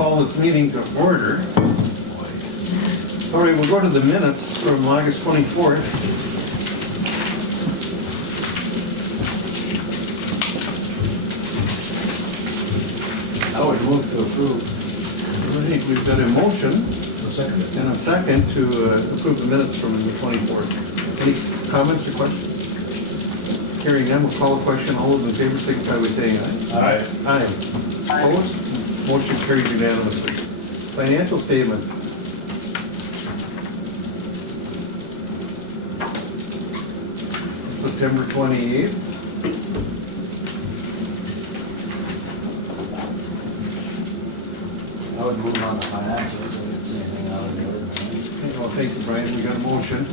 call this meeting to order. All right, we'll go to the minutes from August 24th. I would move to approve. All right, we've got a motion and a second to approve the minutes from the 24th. Any comments or questions? Hearing none, we'll call a question. All those in favor signify by saying aye. Aye. Aye. Opposed? Motion carries unanimously. Financial statement. September 28th. I would move on the financials. I didn't see anything out of the ordinary. Well, thank you, Brian. We got a motion.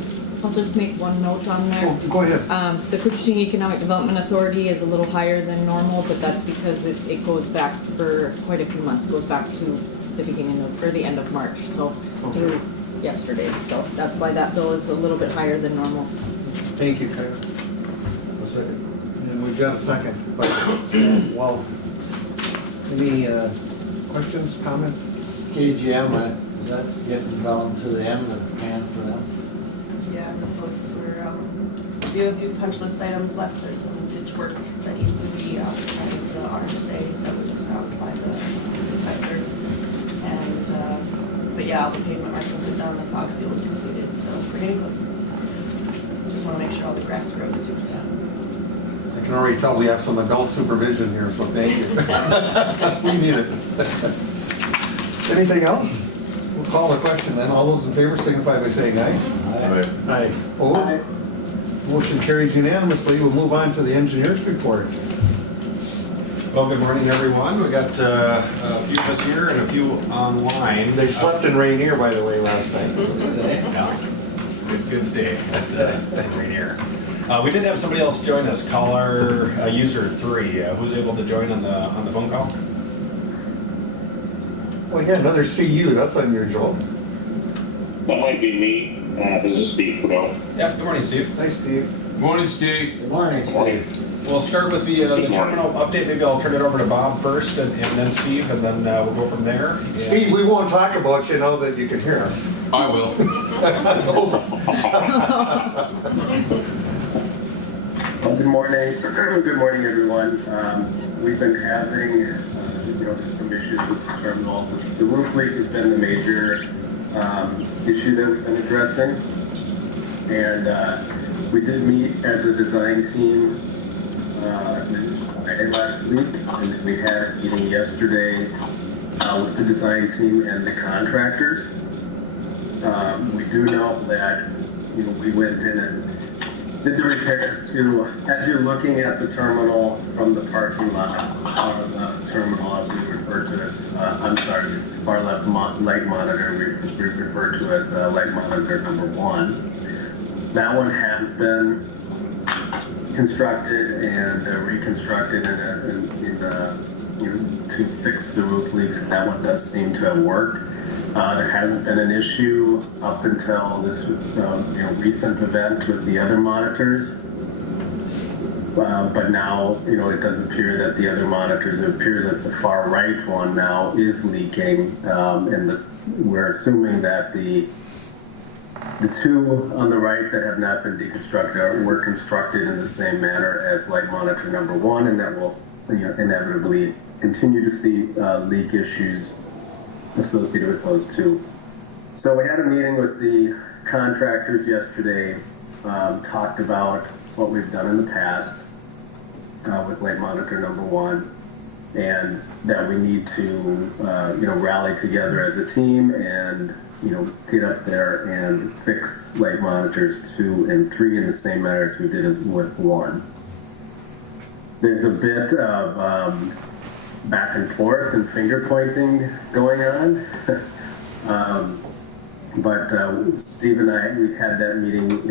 I'll just make one note on there. Oh, go ahead. The Cushing Economic Development Authority is a little higher than normal, but that's because it goes back for quite a few months. It goes back to the beginning of, or the end of March, so through yesterday. So that's why that bill is a little bit higher than normal. Thank you, Kyle. A second. And we've got a second. Wow. Any questions, comments? KGM, is that getting down to the end of the can for them? Yeah, the posts were, we have a few punch list items left. There's some ditch work that needs to be signed with the RSA that was found by the inspector. And, but yeah, all the pavement markings are done, the fog seal was included, so we're getting close. Just want to make sure all the grass grows too, so. I can already tell we have some adult supervision here, so thank you. We need it. Anything else? We'll call the question then. All those in favor signify by saying aye. Aye. Opposed? Motion carries unanimously. We'll move on to the engineer's report. Well, good morning, everyone. We got a few of us here and a few online. They slept in Rainier, by the way, last night. Yeah. Good stay at Rainier. We did have somebody else join us. Caller user 3. Who's able to join on the phone call? Well, yeah, another CU. That's unusual. That might be me. This is Steve Fidel. Yep. Good morning, Steve. Hi, Steve. Morning, Steve. Good morning, Steve. We'll start with the terminal update. Maybe I'll turn it over to Bob first, and then Steve, and then we'll go from there. And Steve, we won't talk about you now that you can hear us. I will. Well, good morning. Good morning, everyone. We've been having some issues with the terminal. The roof leak has been the major issue that we've been addressing. And we did meet as a design team last week, and then we had a meeting yesterday with the design team and the contractors. We do know that we went in and did the repairs to, as you're looking at the terminal from the parking lot out of the terminal, we refer to as, far left light monitor, we refer to as light monitor number 1. That one has been constructed and reconstructed to fix the roof leaks. That one does seem to have worked. There hasn't been an issue up until this recent event with the other monitors. But now, it does appear that the other monitors, it appears that the far right one now is leaking, and we're assuming that the two on the right that have not been deconstructed were constructed in the same manner as light monitor number 1, and that will inevitably continue to see leak issues associated with those two. So we had a meeting with the contractors yesterday, talked about what we've done in the past with light monitor number 1, and that we need to rally together as a team and get up there and fix light monitors 2 and 3 in the same manner as we did it with 1. There's a bit of back and forth and finger pointing going on. But Steve and I, we had that meeting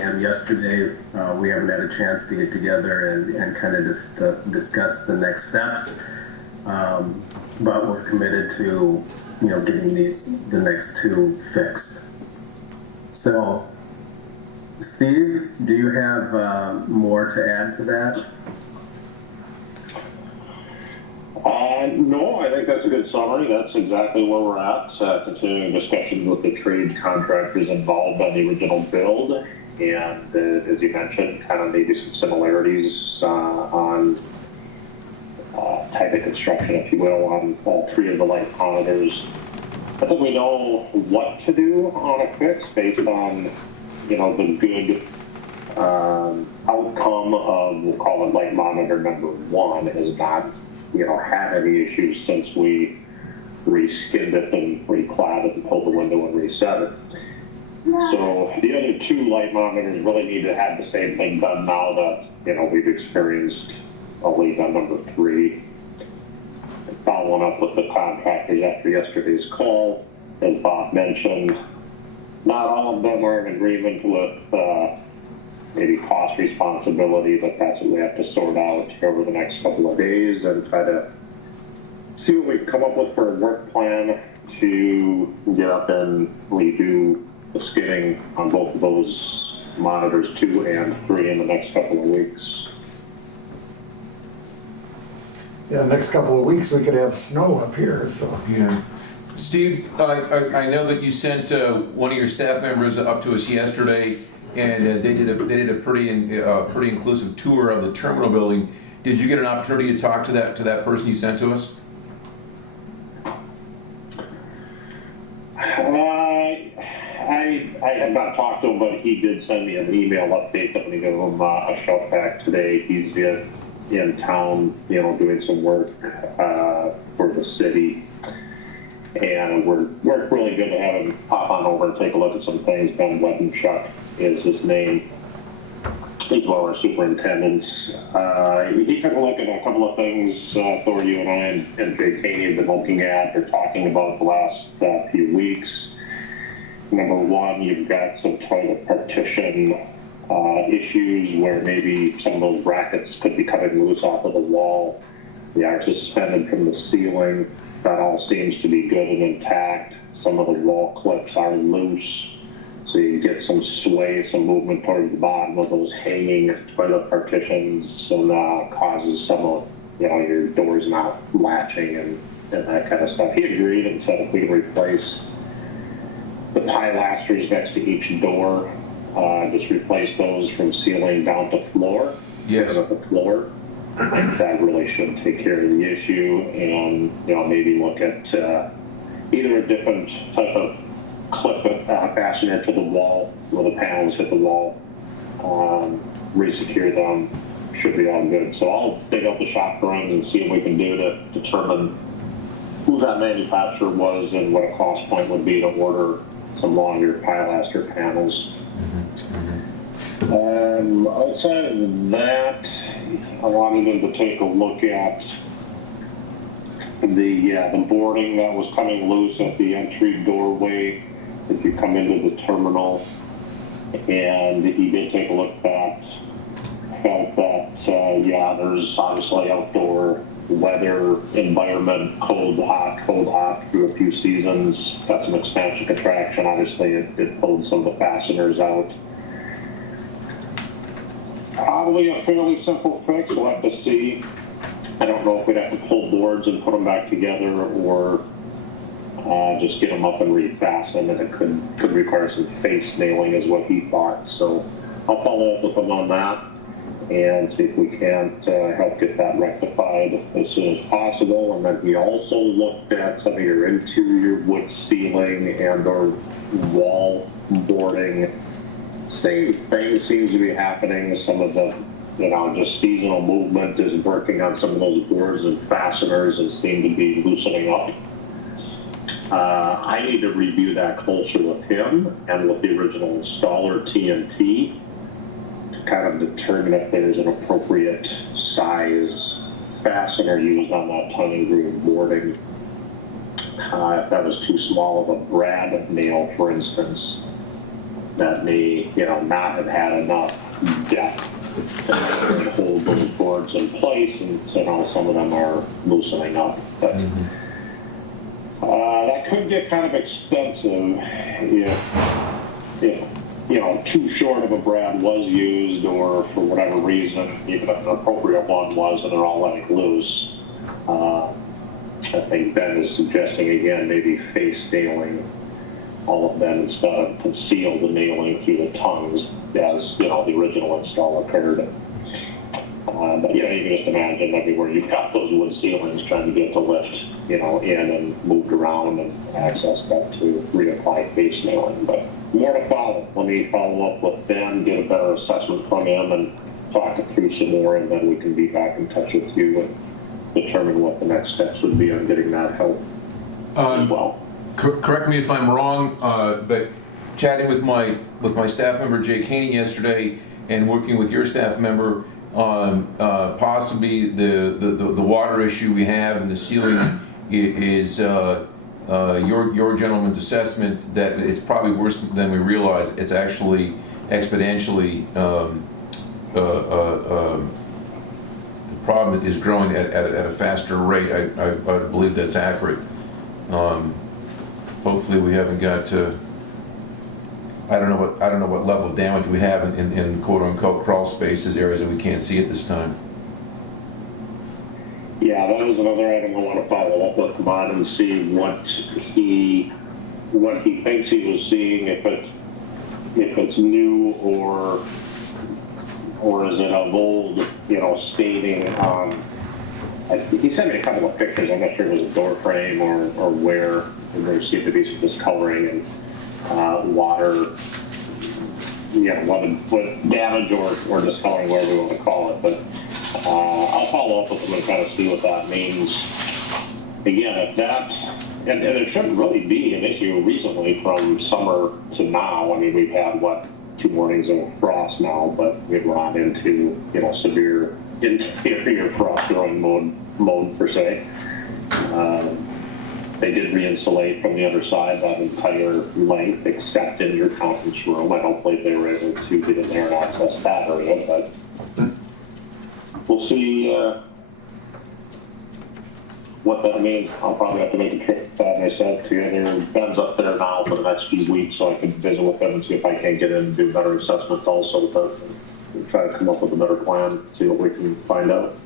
and yesterday. We haven't had a chance to get together and kind of just discuss the next steps. But we're committed to getting the next 2 fixed. So, Steve, do you have more to add to that? No, I think that's a good summary. That's exactly where we're at. Continuing discussions with the trade contractors involved on the original build. And as you mentioned, kind of maybe some similarities on type of construction, if you will, on all three of the light monitors. I think we know what to do on a fix based on, the good outcome of, we'll call it light monitor number 1 has not, had any issues since we reskinned it and reclad it and pulled the window and reset it. So the other 2 light monitors really need to have the same thing done now that, we've experienced a leak on number 3. Following up with the contractors after yesterday's call, as Bob mentioned, not all of them are in agreement with maybe cost responsibility, but that's what we have to sort out over the next couple of days and try to see what we can come up with for a work plan to get up and redo the skinning on both of those monitors 2 and 3 in the next couple of weeks. Yeah, next couple of weeks, we could have snow up here, so. Yeah. Steve, I know that you sent one of your staff members up to us yesterday, and they did a pretty inclusive tour of the terminal building. Did you get an opportunity to talk to that person you sent to us? I have not talked to him, but he did send me an email update that we gave him a shout back today. He's in town, doing some work for the city. And we're really good to have him pop on over and take a look at some things. Ben Wedenchuck is his name. He's one of our superintendents. He took a look at a couple of things Thor, you and I and Jay Caney have been looking at or talking about the last few weeks. Number 1, you've got some toilet partition issues where maybe some of those brackets could be coming loose off of the wall. They are suspended from the ceiling. That all seems to be good and intact. Some of the wall clips are loose, so you get some sway, some movement towards the bottom of those hanging toilet partitions, and causes some of your doors not latching and that kind of stuff. He agreed and said if we can replace the pilasters next to each door, just replace those from ceiling down to floor. Yes. The floor. That really should take care of the issue, and maybe look at either a different type of clip fastener to the wall where the panels hit the wall, resecure them. Should be all good. So I'll dig up the shop drawings and see what we can do to determine who that manufacturer was and what a cost point would be to order some longer pilaster panels. Outside of that, I wanted them to take a look at the boarding that was coming loose at the entry doorway if you come into the terminal. And he did take a look at that. Felt that, there's obviously outdoor weather environment, cold, hot through a few seasons. Got some expansion contraction. Obviously, it pulled some of the fasteners out. Probably a fairly simple fix. We'll have to see. I don't know if we'd have to pull boards and put them back together or just get them up and refasten. And it could require some face nailing is what he thought. So I'll follow up with him on that and see if we can't help get that rectified as soon as possible. And then he also looked at some of your interior wood ceiling and or wall boarding. Same thing seems to be happening. Some of the, just seasonal movement is working on some of those doors and fasteners and seem to be loosening up. I need to review that closer with him and with the original installer, TNT, to kind of determine if there's an appropriate size fastener used on that tongue and groove boarding. If that was too small of a brad nail, for instance, that may, not have had enough depth to hold those boards in place, and some of them are loosening up. But that could get kind of expensive if too short of a brad was used, or for whatever reason, even if an appropriate one was, and they're all letting loose. I think Ben is suggesting again, maybe face nailing all of them instead of conceal the nailing through the tongues as, you know, the original install occurred. But, you know, you can just imagine everywhere you've got those wood ceilings trying to get the lift, you know, in and moved around and access that to reapply face nailing. But more to follow. Let me follow up with Ben, get a better assessment from him, and talk it through some more, and then we can be back in touch with you and determine what the next steps would be on getting that help as well. Correct me if I'm wrong, but chatting with my staff member Jake Haney yesterday, and working with your staff member on possibly the water issue we have in the ceiling is your gentleman's assessment that it's probably worse than we realize. It's actually exponentially. The problem is growing at a faster rate. I believe that's accurate. Hopefully we haven't got to. I don't know what level of damage we have in quote unquote crawl spaces, areas that we can't see at this time. Yeah, that was another item I want to follow up with Kamad and see what he thinks he was seeing, if it's new or is it of old, you know, staining on. He sent me a couple of pictures. I'm not sure if it was a door frame or where. And there seemed to be some discoloring and water, you know, what damage or discoloring, whatever we want to call it. But I'll follow up with them and kind of see what that means. Again, if that, and it shouldn't really be an issue recently from summer to now. I mean, we've had, 2 mornings of frost now, but we've run into, you know, severe interior frost throwing mode per se. They did re-insulate from the other side that entire length, except in your conference room, and hopefully they were able to get in there and access that area. But we'll see what that means. I'll probably have to make a trip back myself to either Ben's up there now for the next few weeks, so I can visit with them and see if I can't get in and do better assessments also. But we'll try to come up with a better plan, see what we can find out.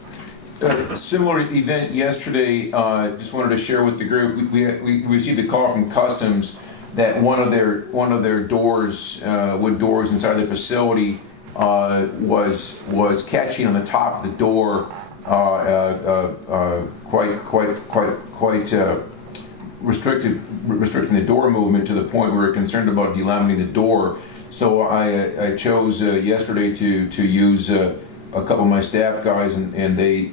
A similar event yesterday, just wanted to share with the group. We received a call from Customs that one of their doors, wood doors inside their facility, was catching on the top of the door, quite restricting the door movement to the point where we're concerned about delaminating the door. So I chose yesterday to use a couple of my staff guys, and they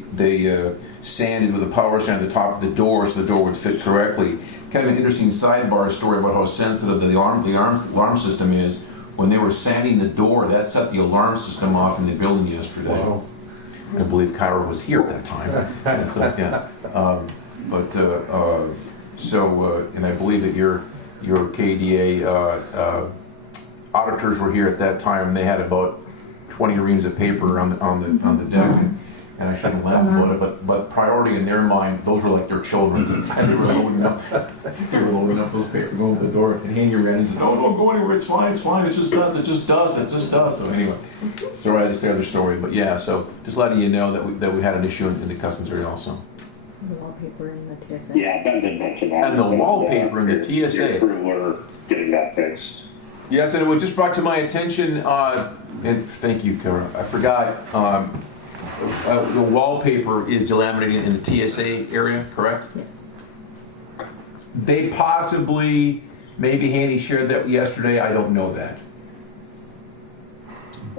sanded with a power sand at the top of the door so the door would fit correctly. Kind of an interesting sidebar story about how sensitive the alarm system is. When they were sanding the door, that set the alarm system off in the building yesterday. Wow. I believe Kyra was here at that time. And so, yeah. And I believe that your KDA auditors were here at that time, and they had about 20 reams of paper on the deck, and I shouldn't laugh about it, but priority in their mind, those were like their children. And they were loading up those papers, going to the door, and Haney ran and said, "No, don't go anywhere. It's fine. It just does." So anyway, so that's the other story. But yeah, so just letting you know that we had an issue in the customs area also. The wallpaper in the TSA. Yeah, Ben did mention that. And the wallpaper in the TSA. Your crew were getting that fixed. Yes, and it was just brought to my attention, and thank you, Kara. I forgot, the wallpaper is delaminating in the TSA area, correct? Yes. They possibly, maybe Haney shared that yesterday, I don't know that.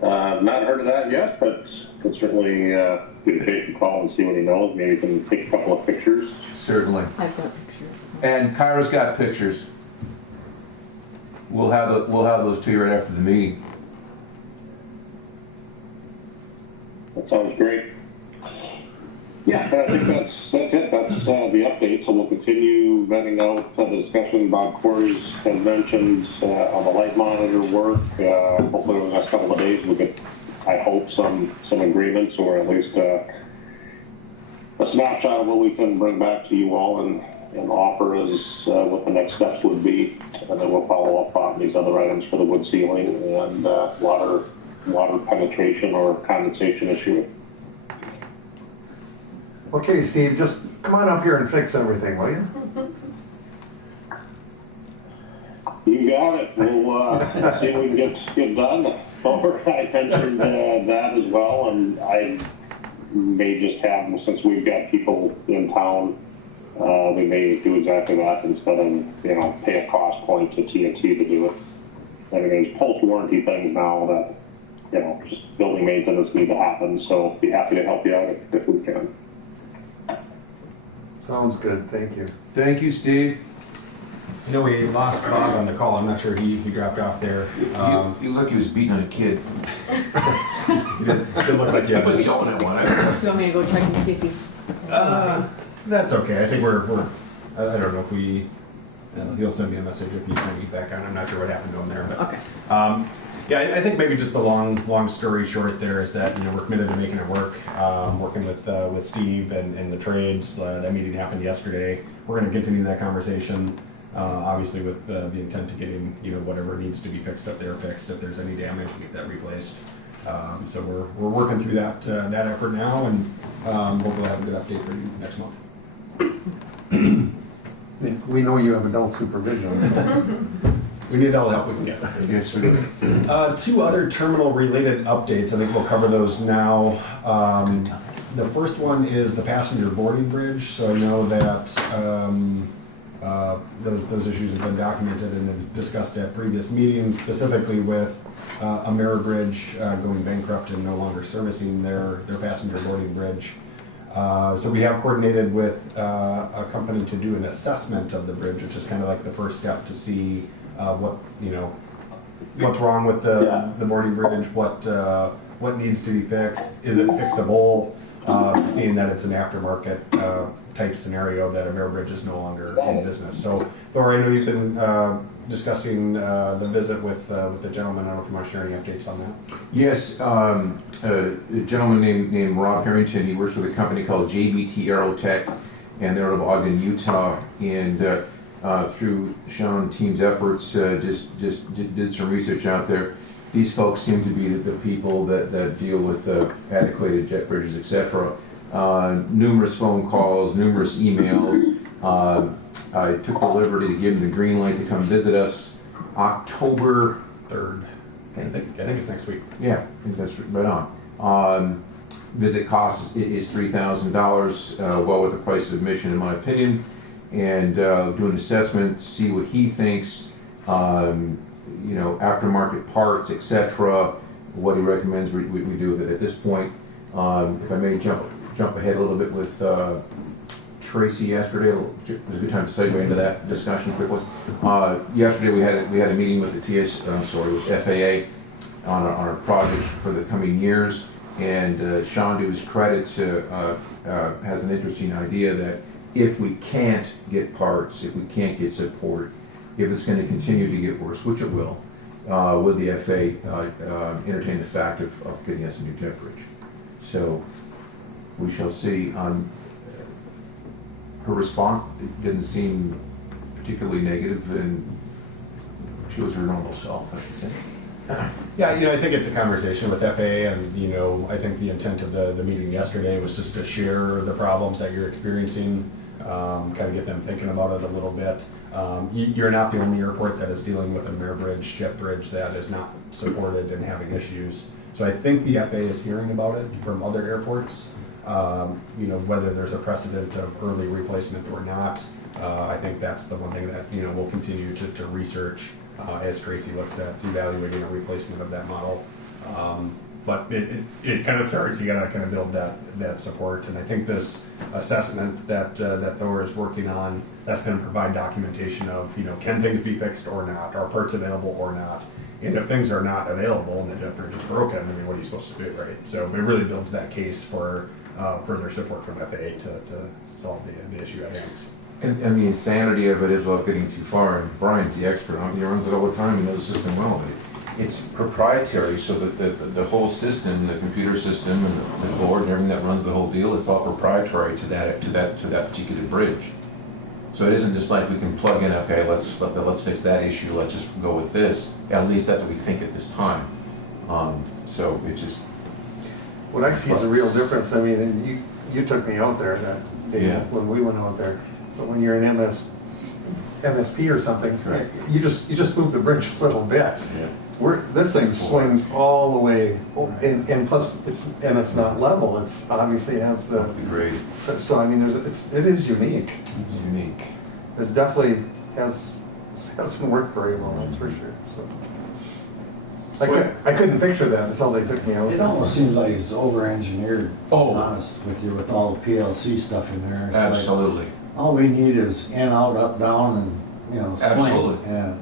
Not heard of that yet, but can certainly get a patient call and see what he knows. Maybe we can take a couple of pictures. Certainly. I've got pictures. And Kyra's got pictures. We'll have those to you right after the meeting. That sounds great. Yeah, I think that's it. That's the update. So we'll continue vetting out the discussion. Bob Quarries has mentioned on the light monitor work. Hopefully in the next couple of days we'll get, I hope, some agreements, or at least a snapshot of what we can bring back to you all and offer as what the next steps would be. And then we'll follow up on these other items for the wood ceiling and water penetration or condensation issue. Okay, Steve, just come on up here and fix everything, will you? You got it. We'll see if we can get done. Over, I mentioned that as well, and I may just have, since we've got people in town, we may do exactly that instead of, pay a cost point to TNT to do it. I mean, there's post-warranty things now that, just building maintenance need to happen, so be happy to help you out if we can. Sounds good, thank you. Thank you, Steve. We lost Bob on the call. I'm not sure he dropped off there. You look like he was beating on a kid. Didn't look like you He was had yelling at one. Do you want me to go check and see if he's? That's okay. I think we're I don't know if we, he'll send me a message if he's going to get back on. I'm not sure what happened to him there, but Okay. yeah, I think maybe just the long story short there is that we're committed to making it work. Working with Steve and the trades. That meeting happened yesterday. We're going to continue that conversation. Obviously, with the intent to getting whatever needs to be fixed up there fixed. If there's any damage, get that replaced. So we're working through that effort now, and hopefully we'll have a good update for you next month. We know you have adult supervision. So. We need all the help we can get. Yes, we do. Two other terminal-related updates. I think we'll cover those now. The first one is the passenger boarding bridge. So I know that those issues have been documented and been discussed at previous meetings, specifically with Ameribridge going bankrupt and no longer servicing their passenger boarding bridge. So we have coordinated with a company to do an assessment of the bridge, which is kind of like the first step to see what's wrong with the boarding bridge, what needs to be fixed, is it fixable, seeing that it's an aftermarket type scenario that Ameribridge is no longer in business. So, Thor, I know you've been discussing the visit with the gentleman. I don't know if you want to share any updates on that. Yes, a gentleman named Rob Harrington. He works with a company called JBT Aerotech, and they're out of Ogden, Utah. And through Sean and team's efforts, just did some research out there. These folks seem to be the people that deal with adequated jet bridges, etc. Numerous phone calls, numerous emails. I took the liberty to give them the green light to come visit us October 3rd. I think it's next week. Yeah, I think that's right on. Visit cost is $3,000, well worth the price of admission in my opinion, and do an assessment, see what he thinks, aftermarket parts, etc., what he recommends we do with it. At this point, if I may jump ahead a little bit with Tracy yesterday, it was a good time to segue into that discussion quickly. Yesterday we had a meeting with the with FAA on a project for the coming years, and Sean, to his credit, has an interesting idea that if we can't get parts, if we can't get support, if it's going to continue to get worse, which it will, would the FAA entertain the fact of getting us a new jet bridge? So we shall see. Her response didn't seem particularly negative, and she was her normal self, I should say. Yeah, I think it's a conversation with FAA, and I think the intent of the meeting yesterday was just to share the problems that you're experiencing, kind of get them thinking about it a little bit. You're not the only airport that is dealing with a Ameribridge jet bridge that is not supported and having issues. So I think the FAA is hearing about it from other airports. Whether there's a precedent of early replacement or not, I think that's the one thing that we'll continue to research as Tracy looks at evaluating a replacement of that model. But it kind of starts, you gotta kind of build that support, and I think this assessment that Thor is working on, that's going to provide documentation of can things be fixed or not, are parts available or not, and if things are not available and the jet bridge is broken, what are you supposed to do, right? So it really builds that case for further support from FAA to solve the issue at hand. And the insanity of it is, without getting too far, and Brian's the expert on it, he runs it all the time, he knows the system well. It's proprietary, so that the whole system, the computer system and the board and everything that runs the whole deal, it's all proprietary to that particular bridge. So it isn't just like we can plug in, okay, let's fix that issue, let's just go with this. At least that's what we think at this time. So it just... What I see is a real difference. you took me out there that day Yeah. when we went out there. But when you're in MSP or something, Right. you just move the bridge a little bit. Yeah. This thing swings all the way, and plus, it's not level, it's obviously has the, Great. so I mean, it is unique. It's unique. It's definitely hasn't worked very well, that's for sure, so. I couldn't picture that until they took me out. It almost seems like it's over-engineered, to Oh. be honest with you, with all the PLC stuff in there. It's like, Absolutely. all we need is in, out, up, down, and, swing. Absolutely. And,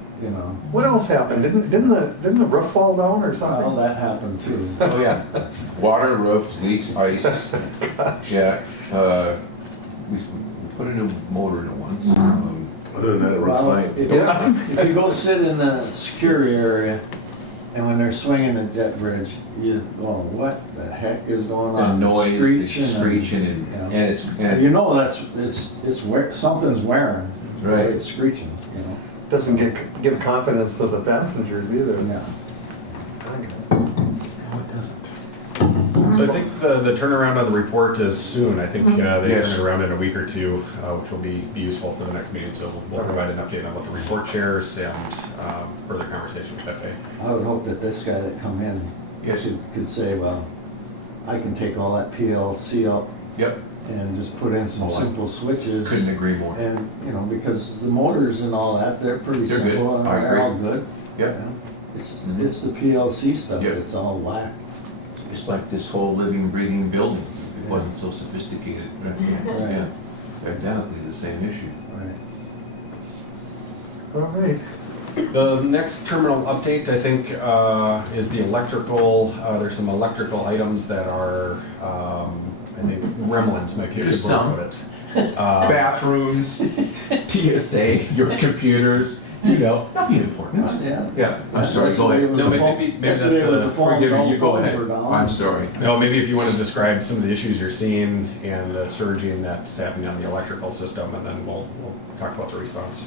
What else happened? Didn't the roof fall down or all something? that happened too. Oh, yeah. Water, roof, leaks, ice. Yeah. We put a new motor in it once. Other than that, it runs Well, fine. if you go sit in the security area, and when they're swinging the jet bridge, you go, what the heck is going The on? noise, the screeching, and it's, You know something's wearing. Right. It's screeching, Doesn't give confidence to the passengers either. Yeah. So I think the turnaround on the report is soon. I think they Yes. turn it around in a week or two, which will be useful for the next meeting. So we'll provide an update on what the report shares and further conversation with FA. I would hope that this guy that come in Yes. could say, well, I can take all that PLC out Yep. and just put in some Oh, I simple switches. Couldn't agree more. And, because the motors and all that, they're pretty They're good. simple and I they're all agree. good. Yep. It's the PLC stuff Yep. that's all whack. It's like this whole living, breathing building. It wasn't so sophisticated. Yeah. Identically the same issue. Right. All right. The next terminal update, I think, is the electrical. There's some electrical items that are, I think gremlins might be a good Just word some. with it. Bathrooms, TSA, your computers, nothing important. Yeah. Yeah, I'm sorry, go ahead. No, maybe that's, Forgive me, you go phones ahead. were down. I'm sorry. No, maybe if you want to describe some of the issues you're seeing and the surging that's happening on the electrical system, and then we'll talk about the response.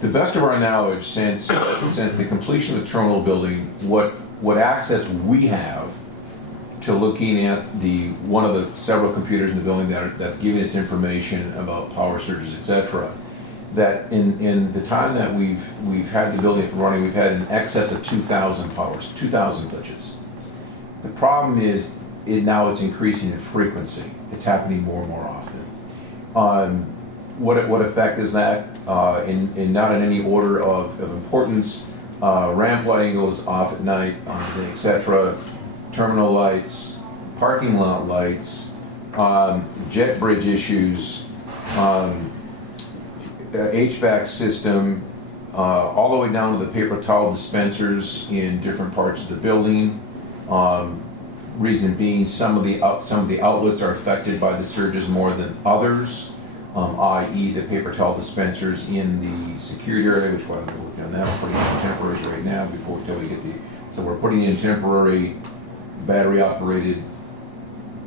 The best of our knowledge, since the completion of the terminal building, what access we have to looking at one of the several computers in the building that's giving us information about power surges, etc., that in the time that we've had the building running, we've had in excess of 2,000 glitches. The problem is now it's increasing in frequency. It's happening more and more often. What effect is that? In not in any order of importance. Ramp lighting goes off at night, etc. Terminal lights, parking lot lights, jet bridge issues, HVAC system, all the way down to the paper towel dispensers in different parts of the building. Reason being, some of the outlets are affected by the surges more than others. I.e. the paper towel dispensers in the security area, which we're working on that. We're putting in temporaries right now until we get so we're putting in temporary battery operated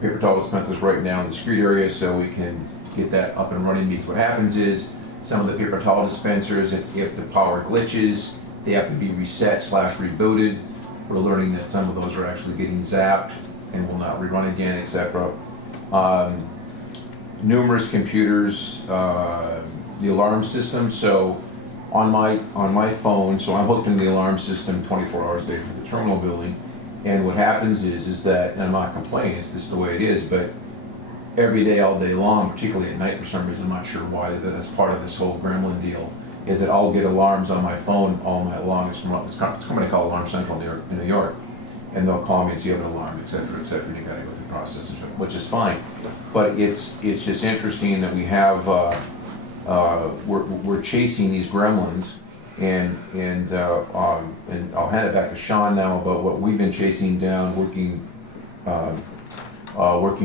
paper towel dispensers right now in the security area so we can get that up and running, because what happens is some of the paper towel dispensers, if the power glitches, they have to be reset / rebooted. We're learning that some of those are actually getting zapped and will not rerun again, etc. Numerous computers, the alarm system. So on my phone, so I'm hooked into the alarm system 24 hours a day for the terminal building. And what happens is that, and I'm not complaining, it's just the way it is, but every day, all day long, particularly at night for some reason, I'm not sure why, that's part of this whole gremlin deal, is that I'll get alarms on my phone all night long. It's a company called Alarm Central in New York. And they'll call me and see you have an alarm, et cetera, and you gotta go through the process, which is fine. But it's just interesting that we have, we're chasing these gremlins, and I'll hand it back to Sean now about what we've been chasing down, working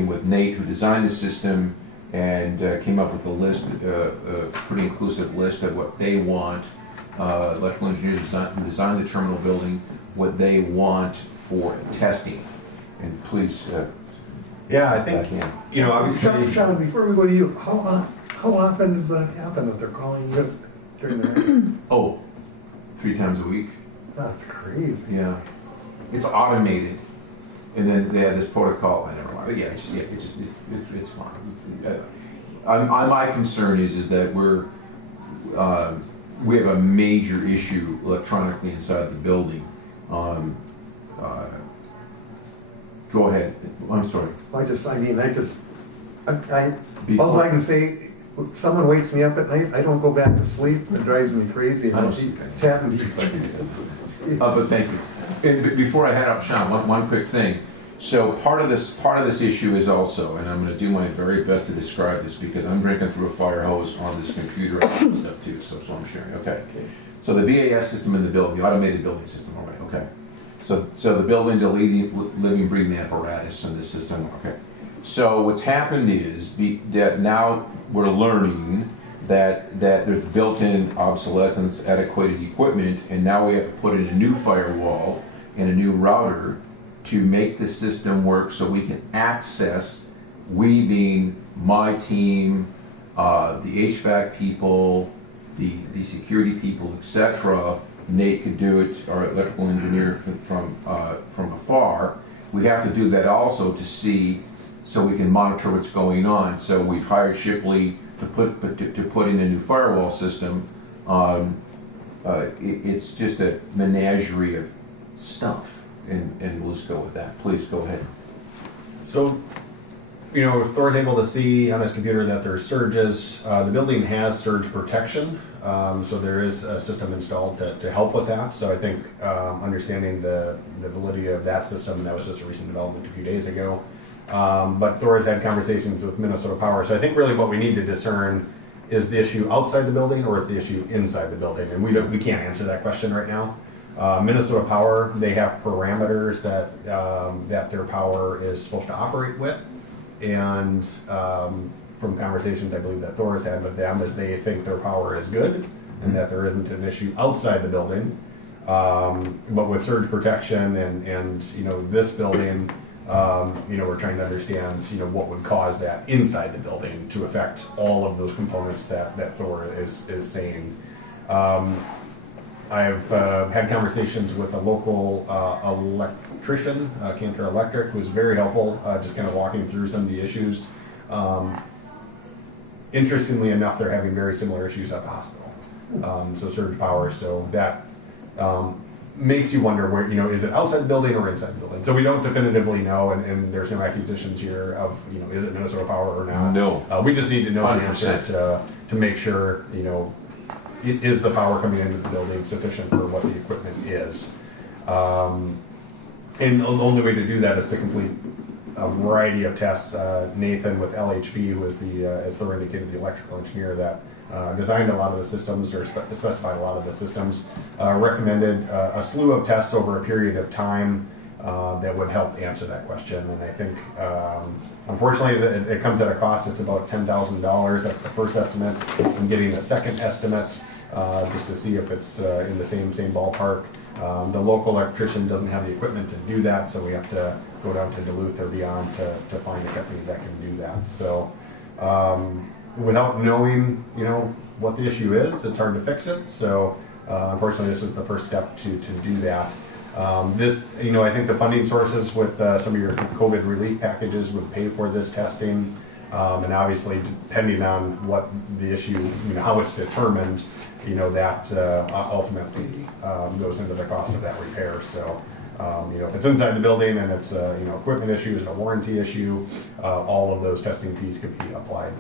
with Nate, who designed the system, and came up with a list, a pretty inclusive list of what they want, electrical engineers who designed the terminal building, what they want for testing. And please, Yeah, I think, obviously. Sean, before we go to you, how often does that happen that they're calling you during the night? 3 times a week. That's crazy. Yeah, it's automated. and then they had this protocol, I never mind, but yeah, it's fine. My concern is that we have a major issue electronically inside the building. Go ahead, I'm sorry. All I can say, if someone wakes me up at night, I don't go back to sleep, it drives me crazy. I don't see It's happened. But thank you. And before I head up, Sean, one quick thing. So part of this issue is also, and I'm going to do my very best to describe this because I'm drinking through a fire hose on this computer and stuff too. So I'm sharing. Okay. So the BAS system in the building, the automated building system. All right. Okay. So the building's a living, breathing apparatus in the system. Okay. So what's happened is that now we're learning that there's built-in obsolescence, adequate equipment, and now we have to put in a new firewall and a new router to make the system work so we can access, we being my team, the HVAC people, the security people, etc. Nate could do it, our electrical engineer from afar. We have to do that also to see, so we can monitor what's going on. So we've hired Shipley to put in a new firewall system. It's just a menagerie of stuff, and we'll just go with that. Please go ahead. So, Thor's able to see on his computer that there's surges. The building has surge protection, so there is a system installed to help with that. So I think understanding the validity of that system, that was just a recent development a few days ago. But Thor has had conversations with Minnesota Power. So I think really what we need to discern is the issue outside the building or is the issue inside the building? And we can't answer that question right now. Minnesota Power, they have parameters that their power is supposed to operate with. And from conversations I believe that Thor has had with them is they think their power is good and that there isn't an issue outside the building. But with surge protection and this building, we're trying to understand, what would cause that inside the building to affect all of those components that Thor is saying. I've had conversations with a local electrician, Cantor Electric, who's very helpful, just kind of walking through some of the issues. Interestingly enough, they're having very similar issues at the hospital. So surge power, so that makes you wonder where, is it outside the building or inside the building? So we don't definitively know, and there's no accusations here of, is it Minnesota Power or not? No. We just need to know the 100%. answer to make sure, is the power coming into the building sufficient for what the equipment is? And the only way to do that is to complete a variety of tests. Nathan with LHB, who is as Thor indicated, the electrical engineer that designed a lot of the systems or specified a lot of the systems, recommended a slew of tests over a period of time that would help answer that question. And I think, unfortunately, it comes at a cost. It's about $10,000. That's the first estimate. I'm getting a second estimate just to see if it's in the same ballpark. The local electrician doesn't have the equipment to do that, so we have to go down to Duluth or beyond to find a company that can do that. So without knowing, what the issue is, it's hard to fix it. So unfortunately, this is the first step to do that. I think the funding sources with some of your COVID relief packages would pay for this testing. And obviously, depending on what the issue, how it's determined, that ultimately goes into the cost of that repair. So, if it's inside the building and it's equipment issues and a warranty issue, all of those testing fees could be applied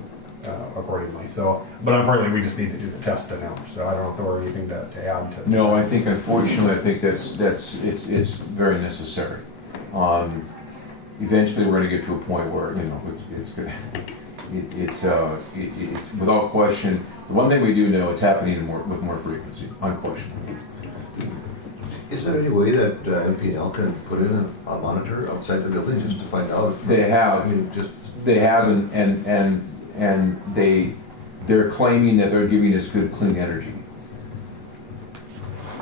accordingly. So, but unfortunately, we just need to do the test to know. So I don't know if there were anything to add to. No, I think unfortunately, it's very necessary. Eventually, we're going to get to a point where it's good. It's without question. The one thing we do know, it's happening with more frequency, unquestionably. Is there any way that MPL can put in a monitor outside the building just to find out? They have. They have, and they're claiming that they're giving us good clean energy.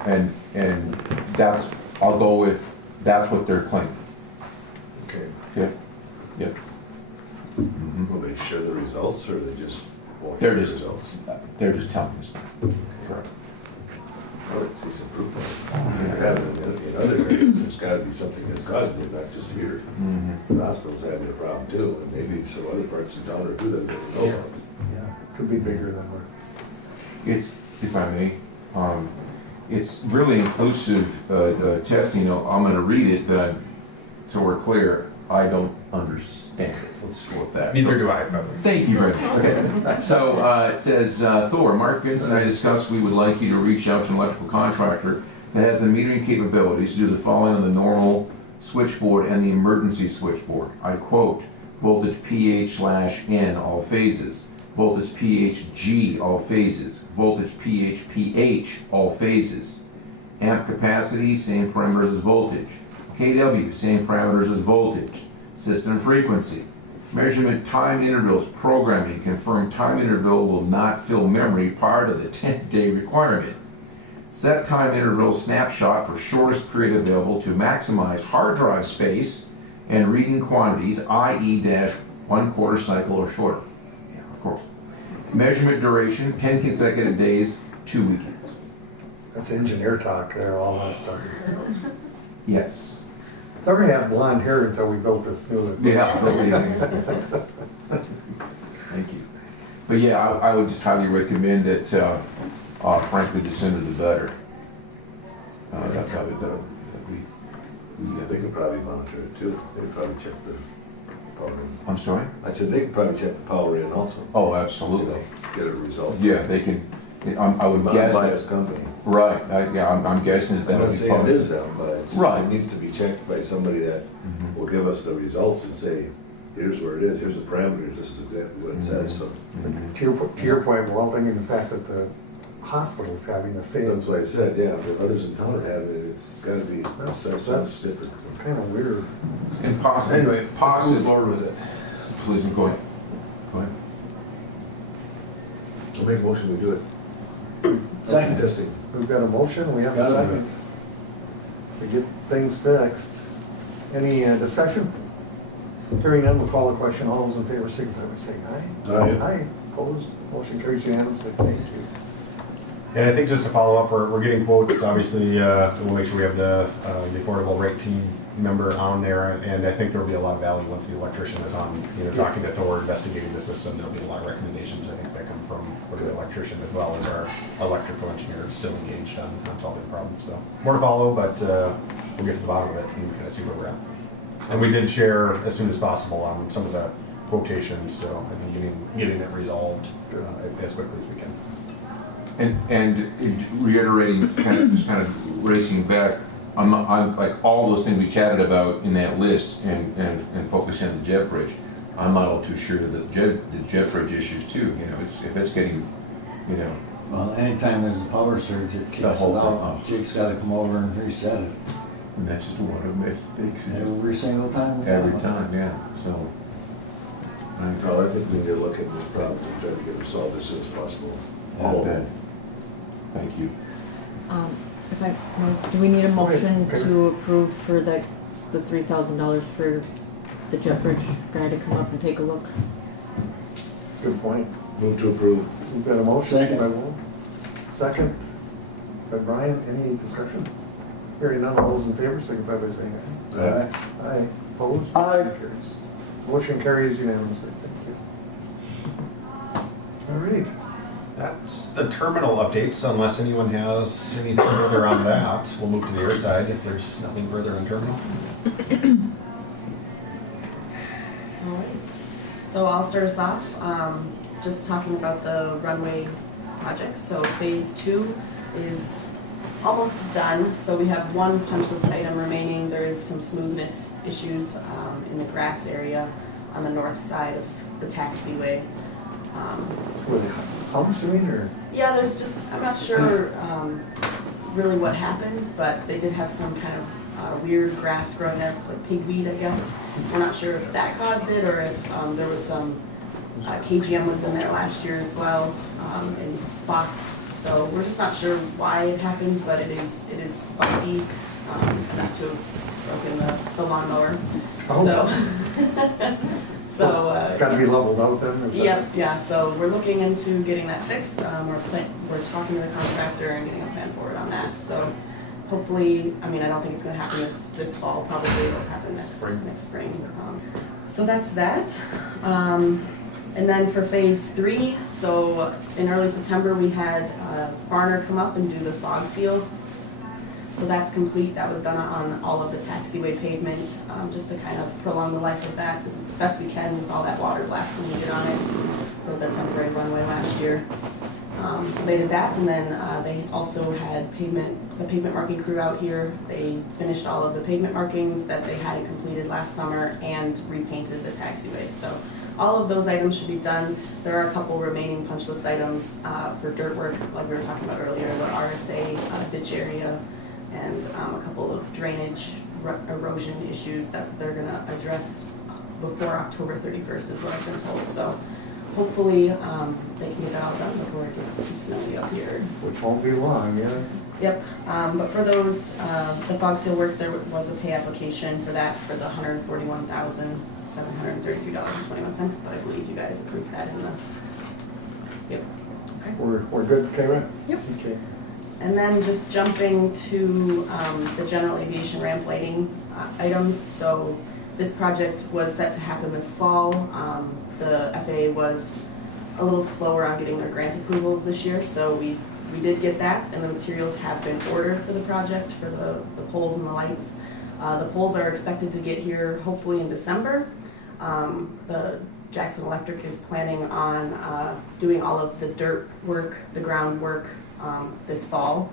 And I'll go with that's what they're claiming. Okay. Yeah. Mm-hmm. Will they share the results, or they just won't They're share just the results? They're just telling us that. Correct. I would see some improvement. If you're having it in other areas, there's gotta be something that's causing it, not just here. The hospital's having a problem too, and maybe some other parts of town are too that we don't know about. Yeah, could be bigger than we're. It's, if I may, it's really inclusive testing. I'm going to read it, but so we're clear, I don't understand it. Let's go with that. Neither do I, but. Thank you very much. Okay. So it says, Thor, Mark Vince and I discussed we would like you to reach out to an electrical contractor that has the metering capabilities to do the following on the normal switchboard and the emergency switchboard. I quote, voltage PH/N, all phases. Voltage PHG, all phases. Voltage PH/PH, all phases. Amp capacity, same parameters as voltage. KW, same parameters as voltage. System frequency. Measurement time intervals, programming. Confirmed time interval will not fill memory prior to the 10-day requirement. Set time interval snapshot for shortest period available to maximize hard drive space and reading quantities, i.e. -1/4 cycle or shorter. Yeah, of course. Measurement duration, 10 consecutive days, 2 weekends. That's engineer talk there, all that stuff. Yes. Thor had blonde hair until we built this new. Yeah. Thank you. But yeah, I would just highly recommend it. Frankly, the sooner the better. That's how They could probably monitor it too. They could probably check the power in. I'm sorry? I said they could probably check the power in also. Oh, absolutely. Get a result. Yeah, they can. I would guess. Non-biased company. Right. I'm guessing that I'm would not be saying part it of is them, but Right. it needs to be checked by somebody that will give us the results and say, here's where it is, here's the parameters, this is exactly what it says, so. To your point, we're all thinking the fact that the hospital's having the same, That's why I said, yeah, if others in town are having it, it's gotta be, that's different. kind of weird. And possibly. Anyway, let's move forward with it. Please, go ahead. Go ahead. I'll make a motion, we do it. Second. Testing. We've got a motion, we have a Got it. second. To get things fixed. Any discussion? Hearing none, we'll call the question. All those in favor signify by saying aye. Aye. Aye. Opposed? Motion carries unanimously. Thank you. And I think just to follow up, we're getting quotes, obviously, we'll make sure we have the affordable rate team member on there, and I think there'll be a lot of value once the electrician is on, talking to Thor, investigating the system. There'll be a lot of recommendations, I think, that come from the electrician as well as our electrical engineer is still engaged on solving the problem. So more to follow, but we'll get to the bottom of it and kind of see where we're at. And we did share as soon as possible on some of the quotations, so I think getting it resolved as quickly as we can. And reiterating, just kind of racing back, I'm like all those things we chatted about in that list and focusing on the jet bridge. I'm not all too sure that the jet bridge issues too. If it's getting, Well, anytime there's a power surge, it kicks it whole thing out. off. Jake's gotta come over and reset it. and that's just one of them. It makes it just Every single time. every time, yeah. So. Well, I think we need to look at this problem and try to get it solved as soon as possible. All bad. Thank you. If I, do we need a motion Okay. to approve for the $3,000 for the jet bridge guy to come up and take a look? Good point. Move to approve. We've got a motion Second. by Will. Second by Brian. Any discussion? Hearing none, all those in favor signify by saying aye. Aye. Aye. Opposed? Aye. Motion carries. Motion carries unanimously. Thank you. All right. That's the terminal updates, unless anyone has anything further on that. We'll move to the air side if there's nothing further on terminal. All right. So I'll start us off, just talking about the Runway Project. So phase 2 is almost done. So we have one punch list item remaining. There is some smoothness issues in the grass area on the north side of the taxiway. With humps, you mean, or? Yeah, there's just, I'm not sure really what happened, but they did have some kind of weird grass growing there, like pigweed, I guess. We're not sure if that caused it or if there was some, KGM was in there last year as well, in spots. So we're just not sure why it happened, but it is bumpy, enough to have broken the lawnmower. Oh. So, Gotta be leveled out then? is that- Yep, yeah, so we're looking into getting that fixed. We're talking to the contractor and getting a plan forward on that. So hopefully, I mean, I don't think it's gonna happen this fall, probably it'll happen next spring. So that's that. And then for phase 3, so in early September, we had Farner come up and do the fog seal. So that's complete. That was done on all of the taxiway pavement, just to kind of prolong the life of that as best we can with all that water blasting we did on it for the temporary runway last year. So they did that, and then they also had the pavement marking crew out here. They finished all of the pavement markings that they hadn't completed last summer and repainted the taxiway. So all of those items should be done. There are a couple remaining punch list items for dirt work, like we were talking about earlier, the RSA ditch area, and a couple of drainage erosion issues that they're gonna address before October 31st is what I've been told. So hopefully they can get that all done before it gets too snowy up here. Which won't be long, yeah. Yep, but for those, the fog seal work, there was a pay application for that for the $141,733.21, but I believe you guys approved that in the, yep. Okay. We're good, Karen? Yep. Okay. And then just jumping to the general aviation ramp lighting items. So this project was set to happen this fall. The FAA was a little slower on getting their grant approvals this year, so we did get that, and the materials have been ordered for the project, for the poles and the lights. The poles are expected to get here hopefully in December. The Jackson Electric is planning on doing all of the dirt work, the ground work, this fall.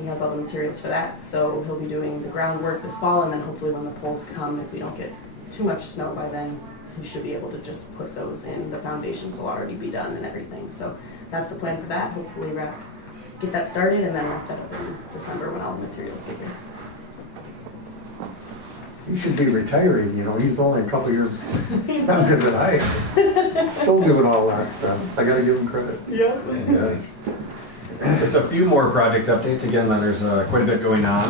He has all the materials for that, so he'll be doing the groundwork this fall, and then hopefully when the poles come, if we don't get too much snow by then, he should be able to just put those in. The foundations will already be done and everything, so that's the plan for that. Hopefully get that started and then wrap that up in December when all the materials get here. He should be retiring, you know, he's only a couple years younger than I am. Still doing all that stuff. I gotta give him credit. Yeah. Yeah. Just a few more project updates. Again, there's quite a bit going on.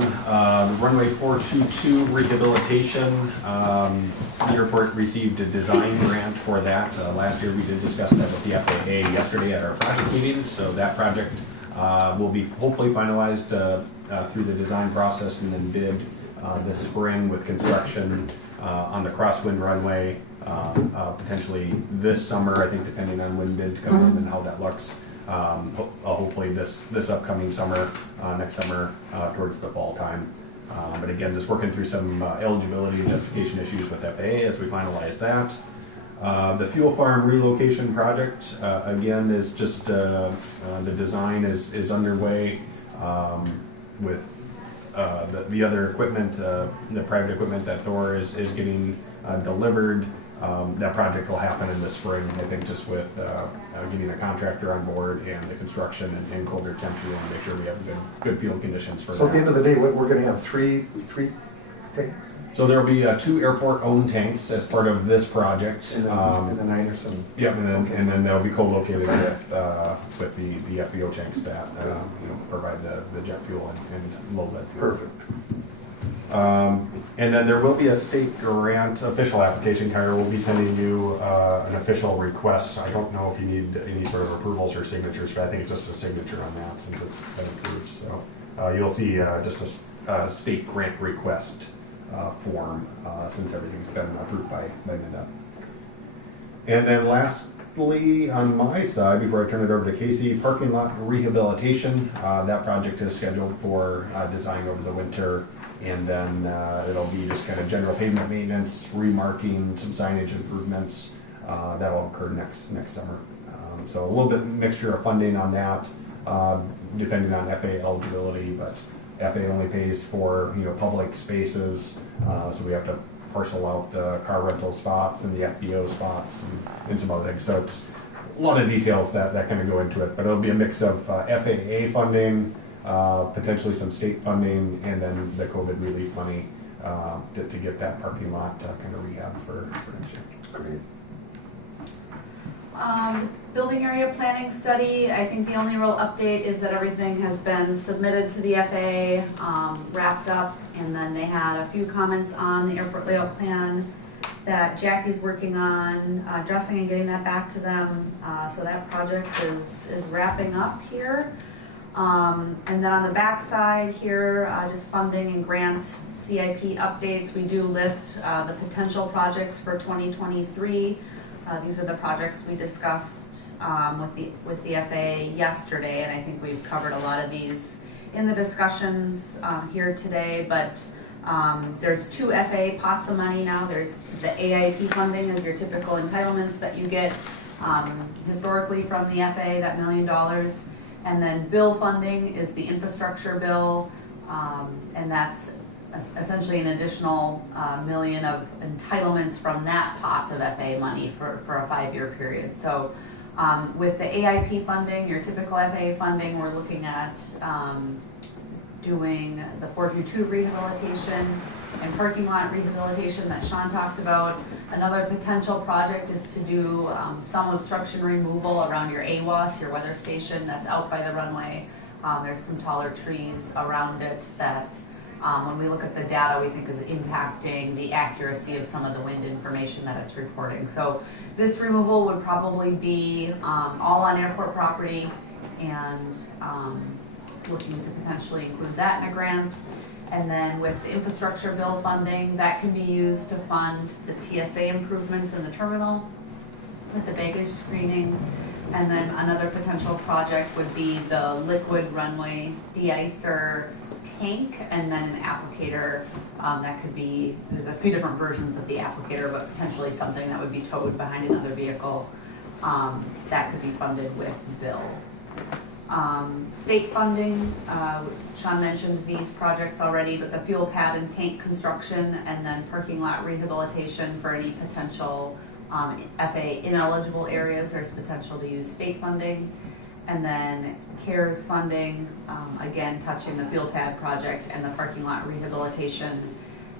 Runway 422 rehabilitation. The airport received a design grant for that. Last year we did discuss that with the FAA yesterday at our project meeting. So that project will be hopefully finalized through the design process and then bid this spring with construction on the crosswind runway. Potentially this summer, I think, depending on when bids come in and how that looks. Hopefully this upcoming summer, next summer, towards the fall time. But again, just working through some eligibility and justification issues with FAA as we finalize that. The fuel farm relocation project, again, is just the design is underway with the other equipment, the private equipment that Thor is getting delivered. That project will happen in the spring, I think, just with getting a contractor on board and the construction and colder temps. We want to make sure we have good field conditions for that. So at the end of the day, we're gonna have three tanks? So there will be 2 airport-owned tanks as part of this project. And then Anderson. Yep, and then they'll be co-located with the FBO tanks that provide the jet fuel and low lead fuel. Perfect. And then there will be a state grant official application. Kyra will be sending you an official request. I don't know if you need any sort of approvals or signatures, but I think it's just a signature on that since it's been approved. So you'll see just a state grant request form since everything's been approved by MINDA. And then lastly, on my side, before I turn it over to Casey, parking lot rehabilitation. That project is scheduled for design over the winter. And then it'll be just kind of general pavement maintenance, remarking, some signage improvements. That'll occur next summer. So a little bit mixture of funding on that, depending on FAA eligibility, but FAA only pays for public spaces, so we have to parcel out the car rental spots and the FBO spots and some other things. So it's a lot of details that kind of go into it, but it'll be a mix of FAA funding, potentially some state funding, and then the COVID relief money to get that parking lot kind of rehab for next year. Great. Building area planning study, I think the only real update is that everything has been submitted to the FAA, wrapped up, and then they had a few comments on the airport layout plan that Jackie's working on, dressing and getting that back to them. So that project is wrapping up here. And then on the back side here, just funding and grant CIP updates. We do list the potential projects for 2023. These are the projects we discussed with the FAA yesterday, and I think we've covered a lot of these in the discussions here today, but there's 2 FAA pots of money now. There's the AIP funding as your typical entitlements that you get historically from the FAA, that $1 million. And then bill funding is the infrastructure bill, and that's essentially an additional $1 million of entitlements from that pot of FAA money for a 5-year period. So with the AIP funding, your typical FAA funding, we're looking at doing the 422 rehabilitation and parking lot rehabilitation that Sean talked about. Another potential project is to do some obstruction removal around your AWAS, your weather station that's out by the runway. There's some taller trees around it that when we look at the data, we think is impacting the accuracy of some of the wind information that it's reporting. So this removal would probably be all on airport property, and looking to potentially include that in a grant. And then with the infrastructure bill funding, that can be used to fund the TSA improvements in the terminal with the baggage screening. And then another potential project would be the liquid runway de-icer tank, and then an applicator that could be, there's a few different versions of the applicator, but potentially something that would be towed behind another vehicle that could be funded with bill. State funding, Sean mentioned these projects already, but the fuel pad and tank construction, and then parking lot rehabilitation for any potential FAA ineligible areas, there's potential to use state funding. And then CARES funding, again touching the fuel pad project and the parking lot rehabilitation.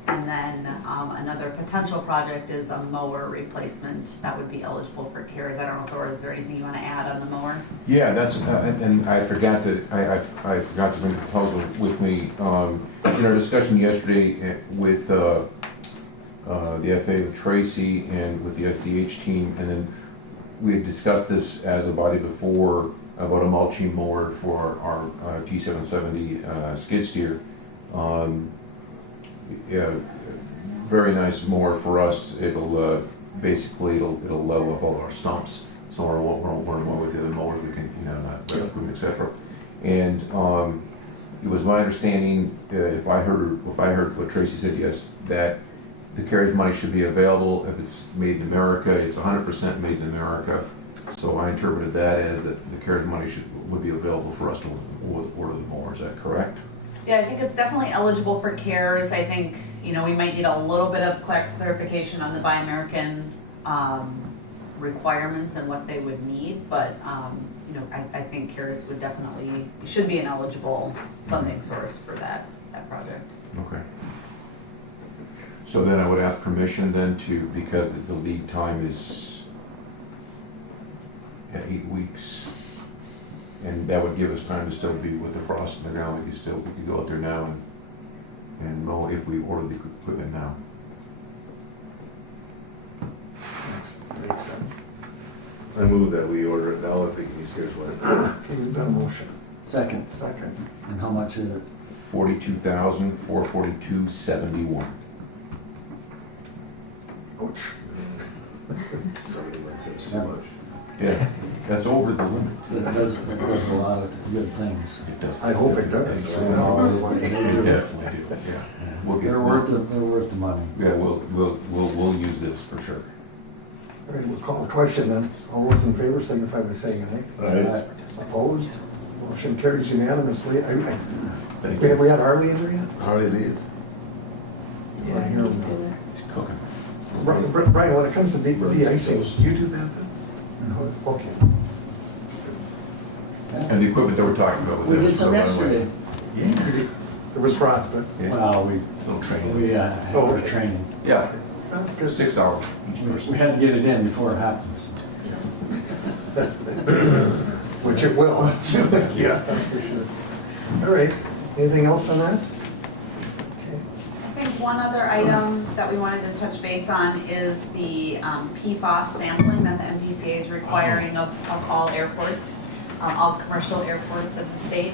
And then another potential project is a mower replacement that would be eligible for CARES. I don't know, Thor, is there anything you want to add on the mower? Yeah, that's, and I forgot to bring the proposal with me. In our discussion yesterday with the FAA with Tracy and with the SCH team, and then we had discussed this as a body before about a mulching mower for our T770 skid steer. Yeah, very nice mower for us. It'll basically it'll level up all our stumps, so we're mow with the other mowers we can, not etc. And it was my understanding, if I heard what Tracy said, yes, that the CARES money should be available if it's made in America. It's 100% made in America. So I interpreted that as that the CARES money would be available for us to order the mower. Is that correct? Yeah, I think it's definitely eligible for CARES. I think, we might need a little bit of clarification on the Buy American requirements and what they would need, but, I think CARES would definitely, should be an eligible funding source for that project. Okay. So then I would ask permission then because the lead time is at 8 weeks. And that would give us time to still be with the frost in the ground. We could go out there now and mow if we order the equipment now. Makes sense. I move that we order it now if we can use CARES money. Okay, we've got a motion. Second. And how much is it? $42,442.71. Ouch. Somebody might say it's too much. Yeah, that's over the limit. It does a lot of good things. It does. I hope it does. It definitely do. Yeah. They're worth the money. Yeah, we'll use this for sure. All right, we'll call the question then. All those in favor signify by saying aye. Aye. Opposed? Motion carries unanimously. Thank you. Have we had Harley in there yet? Harley Lee. Yeah, hear him. He's cooking. Brian, when it comes to de-icing, you do that then? Okay. And the equipment that we're talking about with We this did some for runway. yesterday. Yes. There was frost, huh? Yeah. Well, Little training. we had our okay. training. Yeah, That's good. 6 hours each We person. had to get it in before it happens. Which it will. Yeah, that's for sure. All right, anything else on that? Okay. think one other item that we wanted to touch base on is the PFAS sampling that the MPCA is requiring of all airports, all commercial airports in the state.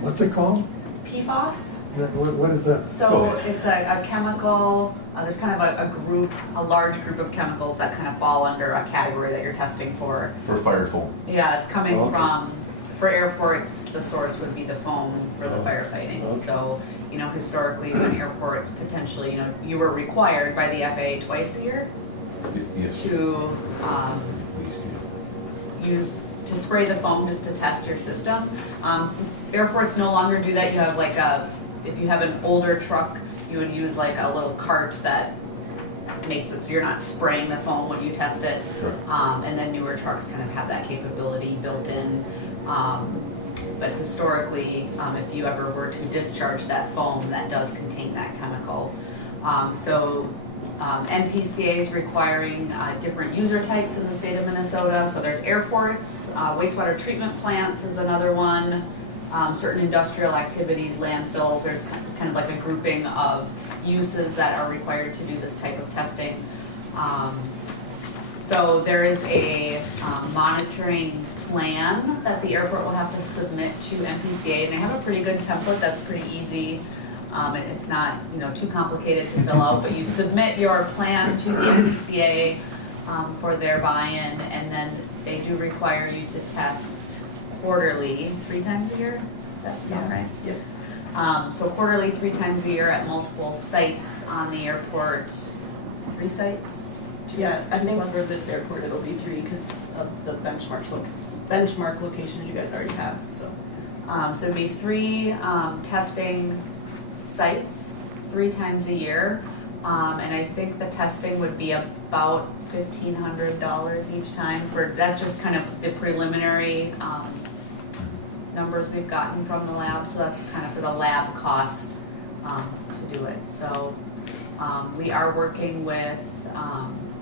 What's it called? PFAS. What is that? So it's a chemical, there's kind of a large group of chemicals that kind of fall under a category that you're testing for. For fire foam. Yeah, it's coming Okay. from, for airports, the source would be the foam for the firefighting. Okay. So, historically, when airports potentially, you were required by the FAA twice a year Yes. to to spray the foam just to test your system. Airports no longer do that. You have if you have an older truck, you would use like a little cart that makes it so you're not spraying the foam when you test it. Sure. And then newer trucks kind of have that capability built in. But historically, if you ever were to discharge that foam, that does contain that chemical. NPCA is requiring different user types in the state of Minnesota. So there's airports, wastewater treatment plants is another one, certain industrial activities, landfills. There's kind of like a grouping of uses that are required to do this type of testing. So there is a monitoring plan that the airport will have to submit to NPCA, and they have a pretty good template that's pretty easy. It's not too complicated to fill out, but you submit your plan to the NPCA for their buy-in, and then they do require you to test quarterly, 3 times a year. Does that sound right? Yep. So quarterly, 3 times a year at multiple sites on the airport. 3 sites? Yeah, I think for this airport it'll be 3 because of the benchmark locations you guys already have, so. So it'd be 3 testing sites 3 times a year. And I think the testing would be about $1,500 each time that's just kind of the preliminary numbers we've gotten from the lab. So that's kind of for the lab cost to do it. So we are working with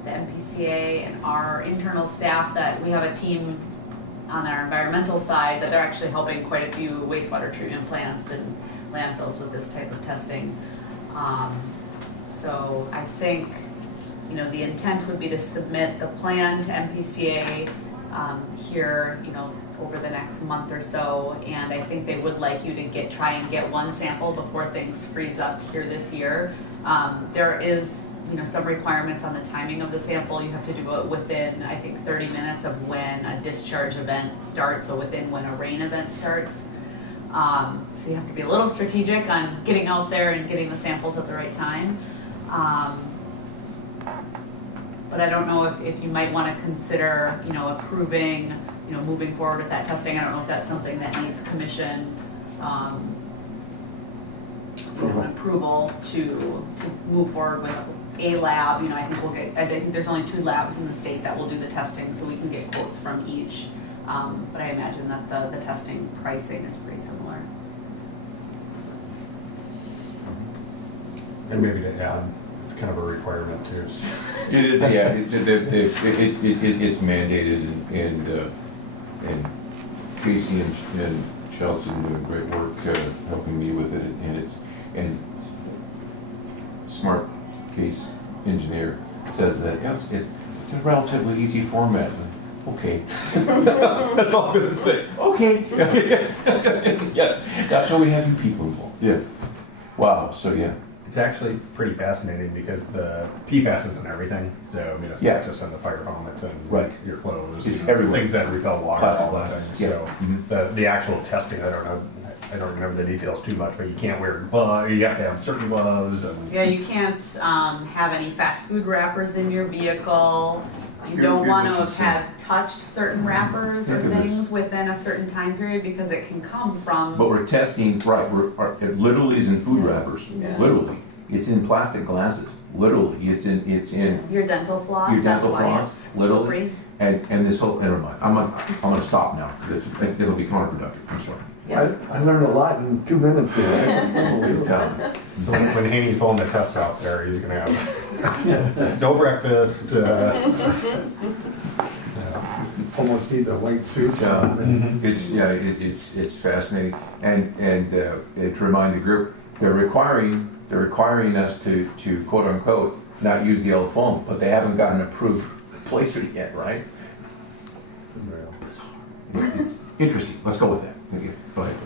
the MPCA and our internal staff that we have a team on our environmental side that they're actually helping quite a few wastewater treatment plants and landfills with this type of testing. So I think, the intent would be to submit the plan to MPCA here, over the next month or so, and I think they would like you to try and get 1 sample before things freeze up here this year. There is, some requirements on the timing of the sample. You have to do it within, I think, 30 minutes of when a discharge event starts, so within when a rain event starts. So you have to be a little strategic on getting out there and getting the samples at the right time. But I don't know if you might want to consider, approving, moving forward with that testing. I don't know if that's something that needs commission approval to move forward with a lab. I think there's only 2 labs in the state that will do the testing, so we can get quotes from each. But I imagine that the testing pricing is pretty similar. And maybe to add, it's kind of a requirement too. It is, yeah, it's mandated, and Casey and Chelsea are doing great work helping me with it, and smart case engineer says that it's a relatively easy format. So, okay. That's all I'm going to say. Okay. Yes, that's why we have you people involved. Yes. Wow, so yeah. It's actually pretty fascinating because the PFAS isn't everything. So, it's not just in the fire foam, it's in your clothes. It's everywhere. Things that repel water, Plastic all that glasses, things. yeah. So the actual testing, I don't remember the details too much, but you can't wear gloves, you have to have certain gloves. And Yeah, you can't have any fast food wrappers in your vehicle. You Here- don't here want to what have you had touched certain wrappers or Look at this. things within a certain time period because it can come from. But we're testing, right, it literally is in food wrappers, Yeah. literally. It's in plastic glasses, literally. It's in Your dental floss, your that's dental why floss, it's literally. slippery. And this whole, never mind, I'm gonna stop now. It'll be counterproductive, I'm sorry. I learned a lot in 2 minutes here. It's unbelievable. Yeah. so when Haney's pulling the test out there, he's going to have no breakfast. Almost need the white suits. It's fascinating, and to remind the group, they're requiring us to quote unquote, not use the old phone, but they haven't got an approved replacement yet, right? It's interesting, let's go with that. Okay, go ahead.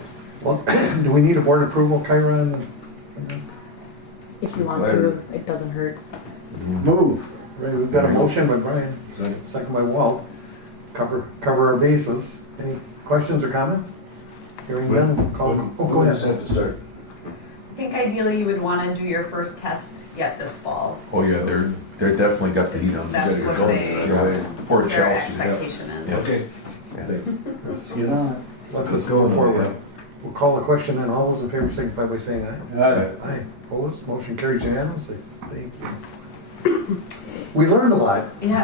Well, do we need a board approval, Kyra, on this? If you want to, it doesn't hurt. Move. Right, we've got a motion by Brian, second by Walt. Cover our bases. Any questions or comments? Hearing none, call. Oh, go ahead. Have to start. I think ideally you would want to do your first test yet this fall. Oh, yeah, they're definitely got the heat on. That's what Poor their Chelsea. expectation is. Yeah. Okay. Yeah. Thanks. Let's get on it. Let's go forward. We'll call the question then. All those in favor signify by saying aye. Aye. Opposed? Motion carries unanimously. Thank you. We learned a lot. Yeah.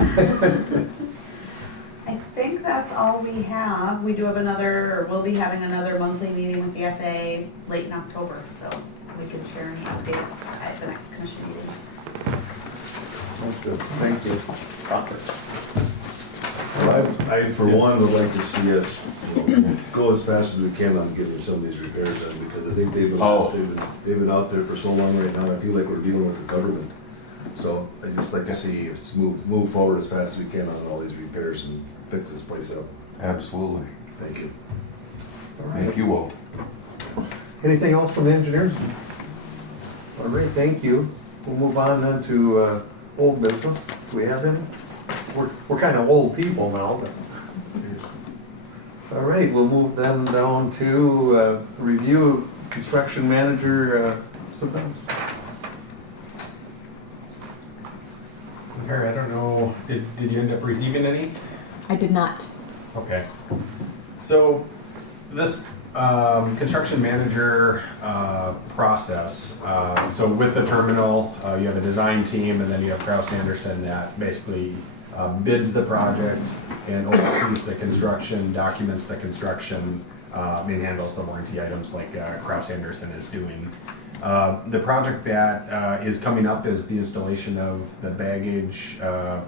I think that's all we have. We do have we'll be having another monthly meeting with the FAA late in October, so we can share any updates at the next commission meeting. That's good. Thank you. Stop it. Well, I, for one, would like to see us, go as fast as we can on getting some of these repairs done, because I think they've been out there for so long right now, I feel like we're dealing with the government. So I'd just like to see us move forward as fast as we can on all these repairs and fix this place up. Absolutely. Thank you. Thank you, Walt. Anything else from the engineers? All right, thank you. We'll move on then to old business. Do we have any? We're kind of old people now, but. All right, we'll move them down to review construction manager submittals. Harry, I don't know, did you end up receiving any? I did not. Okay. So this construction manager process, so with the terminal, you have a design team, and then you have Kraus Anderson that basically bids the project and oversees the construction, documents the construction, and handles the warranty items like Kraus Anderson is doing. The project that is coming up is the installation of the baggage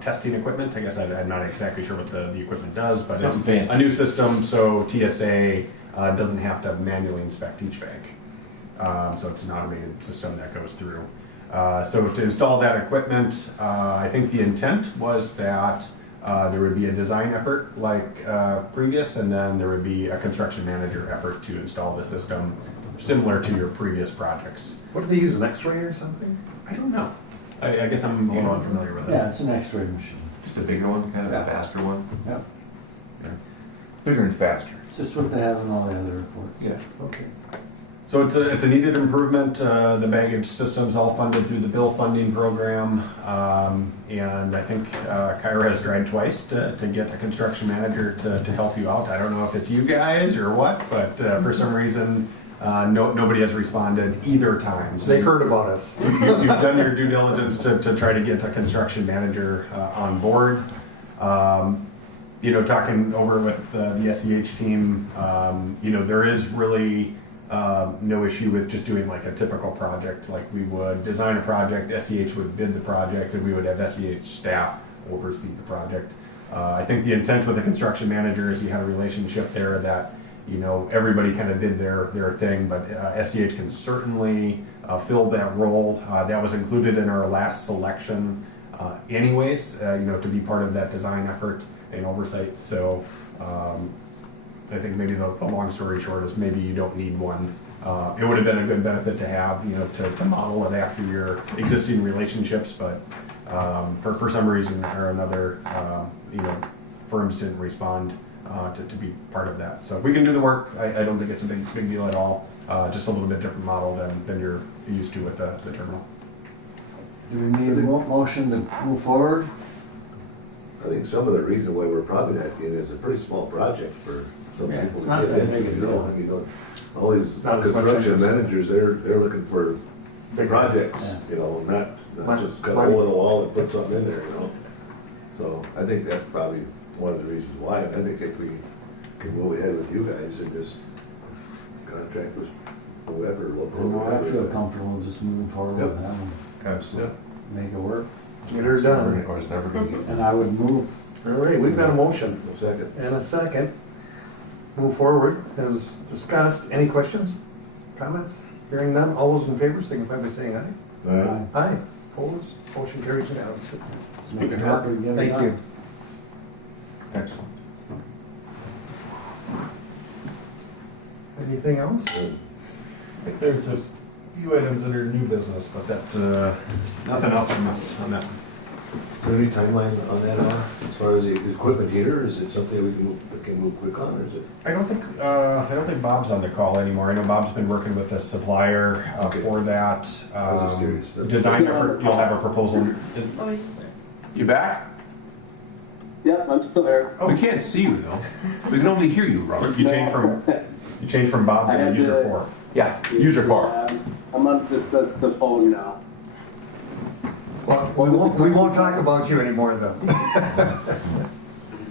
testing equipment. I guess I'm not exactly sure what the equipment does, but it's a new system, so TSA doesn't have to manually inspect each bag. So it's an automated system that goes through. So to install that equipment, I think the intent was that there would be a design effort like previous, and then there would be a construction manager effort to install the system, similar to your previous projects. What do they use, an X-ray or something? I don't know. I guess I'm a little unfamiliar with it. Yeah, it's an X-ray machine. Just a bigger one, kind of a faster one? Yep. Yeah. Bigger and faster. It's just what they have in all the other reports. Yeah. Okay. So it's a needed improvement. The baggage system's all funded through the bill funding program. And I think Kyra has tried twice to get a construction manager to help you out. I don't know if it's you guys or what, but for some reason, nobody has responded either time. So They heard about us. you've done your due diligence to try to get a construction manager on board. Talking over with the SEH team, there is really no issue with just doing like a typical project. Like we would design a project, SEH would bid the project, and we would have SEH staff oversee the project. I think the intent with the construction manager is you had a relationship there that everybody kind of did their thing, but SEH can certainly fill that role. That was included in our last selection anyways, to be part of that design effort and oversight. So I think maybe the long story short is maybe you don't need one. It would have been a good benefit to have, to model it after your existing relationships, but for some reason or another, firms didn't respond to be part of that. So we can do the work. I don't think it's a big deal at all. Just a little bit different model than you're used to with the terminal. Do we need a motion to move forward? I think some of the reason why we're probably not getting it is a pretty small project for some Yeah, people. it's to not get that into, big a deal. I mean, all these Not as much construction interest. managers, they're looking for Big projects, not Money. just cut a hole in the wall and put something in there, So I think that's probably one of the reasons why. And I think if we can move ahead with you guys and just contract with whoever, local. I feel comfortable just moving forward with that one. Absolutely. Make it work. Get her done. Or it's never gonna get. And I would move. All right, we've got a motion A second. and a second. Move forward as discussed. Any questions, comments? Hearing none, all those in favor signify by saying aye. Aye. Aye. Opposed, motion carries unanimously. Let's make it happen, get it Thank done. you. Excellent. Anything else? There's just a few items that are new business, but that, nothing else from us on that. Is there any timeline on that, as far as the equipment here? Is it something we can move quick on, or is it? I don't think Bob's on the call anymore. I know Bob's been working with the supplier Okay. for that. I was just curious. Design effort, you'll have a proposal. You back? Yep, I'm still here. We can't see you though. We can only hear you, Robert. You changed from Bob I to had user to- 4. Yeah, user car. I'm on the phone now. Well, we won't talk about you anymore then.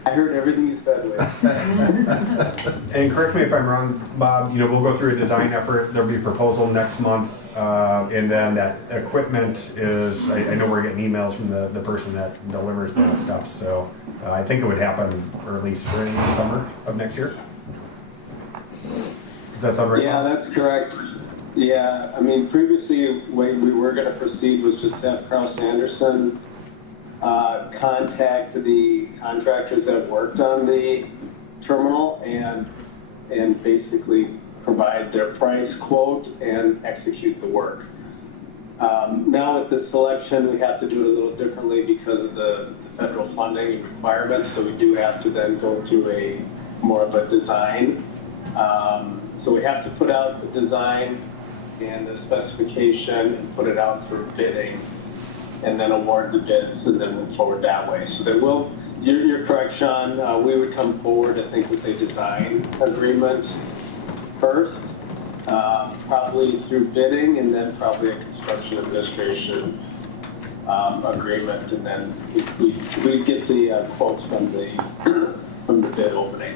I heard everything you said, Wade. And correct me if I'm wrong, Bob, we'll go through a design effort. There'll be a proposal next month. And then that equipment is, I know we're getting emails from the person that delivers that stuff. So I think it would happen early spring, summer of next year. Does that sound right? Yeah, that's correct. Yeah, I mean, previously, the way we were going to proceed was just have Kraus Anderson contact the contractors that have worked on the terminal and basically provide their price quote and execute the work. Now with the selection, we have to do it a little differently because of the federal funding requirements, so we do have to then go through a more of a design. So we have to put out the design and the specification and put it out for bidding and then award the bids and then move forward that way. So there will, you're correct, Sean, we would come forward, I think, with a design agreement first, probably through bidding and then probably a construction administration agreement, and then we get the quotes from the bid opening.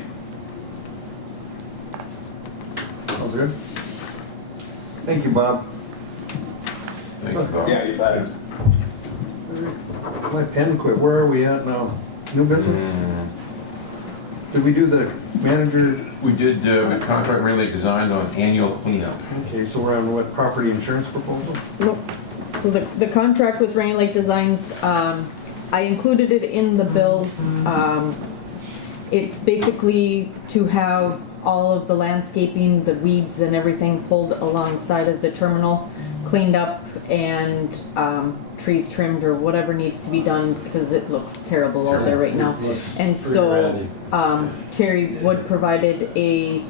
Sounds good. Thank you, Bob. Thank you, Bob. Yeah, you bet. My pen quit. Where are we at now? New business? Did we do the manager? We did contract Relay Designs on annual cleanup. Okay, so we're on what, property insurance proposal? Nope. So the contract with Rainy Lake Designs, I included it in the bills. It's basically to have all of the landscaping, the weeds and everything pulled alongside of the terminal, cleaned up, and trees trimmed or whatever needs to be done because it looks terrible out there right now. And so Terry Wood provided a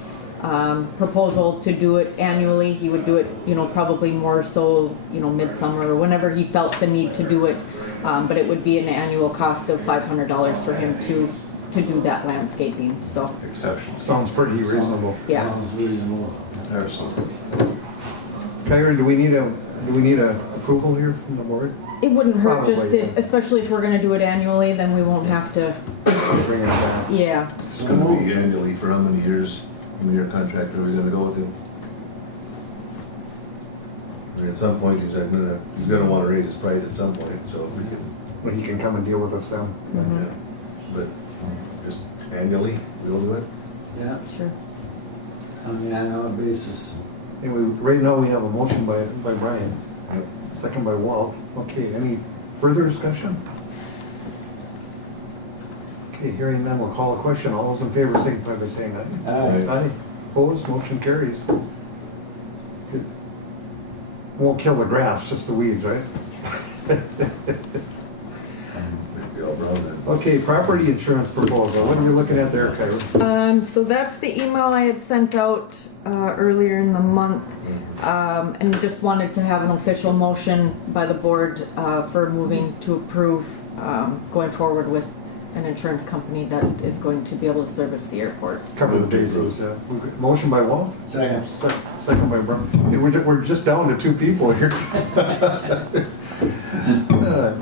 proposal to do it annually. He would do it, probably more so, midsummer or whenever he felt the need to do it. But it would be an annual cost of $500 for him to do that landscaping, so, Exceptional. Sounds pretty reasonable. yeah. Sounds reasonable. Excellent. Kyra, do we need a approval here from the board? It wouldn't hurt, just Probably, if, especially if we're gonna do it annually, then we won't have to, Bring it back. yeah. It's gonna be annually for how many years? How many year contract are we gonna go with him? I mean, at some point, he's gonna wanna raise his price at some point, so if we can, When he can come and deal with us then. Mhm. yeah. But just annually, we'll do it? Yeah, Sure. on an annual basis. And right now, we have a motion by Brian, Yep. second by Walt. Okay, any further discussion? Okay, hearing none, we'll call a question. All those in favor signify by saying aye. Aye. Aye. Opposed, motion carries. Good. Won't kill the grass, just the weeds, right? Be all brown then. Okay, property insurance proposal. What are we looking at there, Kyra? So that's the email I had sent out earlier in the month, and just wanted to have an official motion by the board for moving to approve going forward with an insurance company that is going to be able to service the airport. Cover the bases. Motion by Walt? Second. Second by Brian. Hey, we're just down to two people here.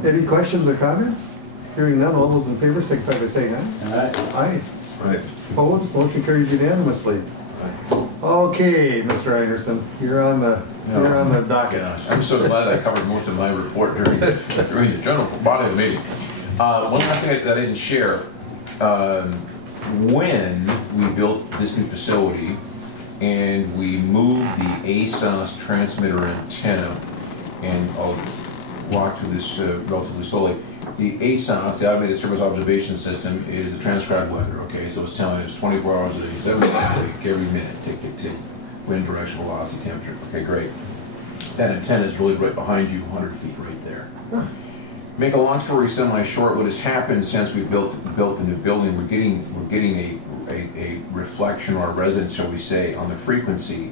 Any questions or comments? Hearing none, all those in favor signify by saying aye. Alright, Aye. Right. Opposed, motion carries unanimously. Okay, Mr. Anderson, you're on the docket. I'm so glad I covered most of my report during the general body of the meeting. One last thing that I didn't share. When we built this new facility, and we moved the ASOS transmitter antenna, and I'll walk through this relatively slowly. The ASOS, the Automated Service Observation System, is a transcribed weather, okay? So it's telling us 24 hours a day, 7 days a week, every minute, tick, tick, tick, wind direction, velocity, temperature. Okay, great. That antenna is really right behind you, 100 feet right there. Make a long story semi-short, what has happened since we built the new building, we're getting a reflection or a resonance, shall we say, on the frequency.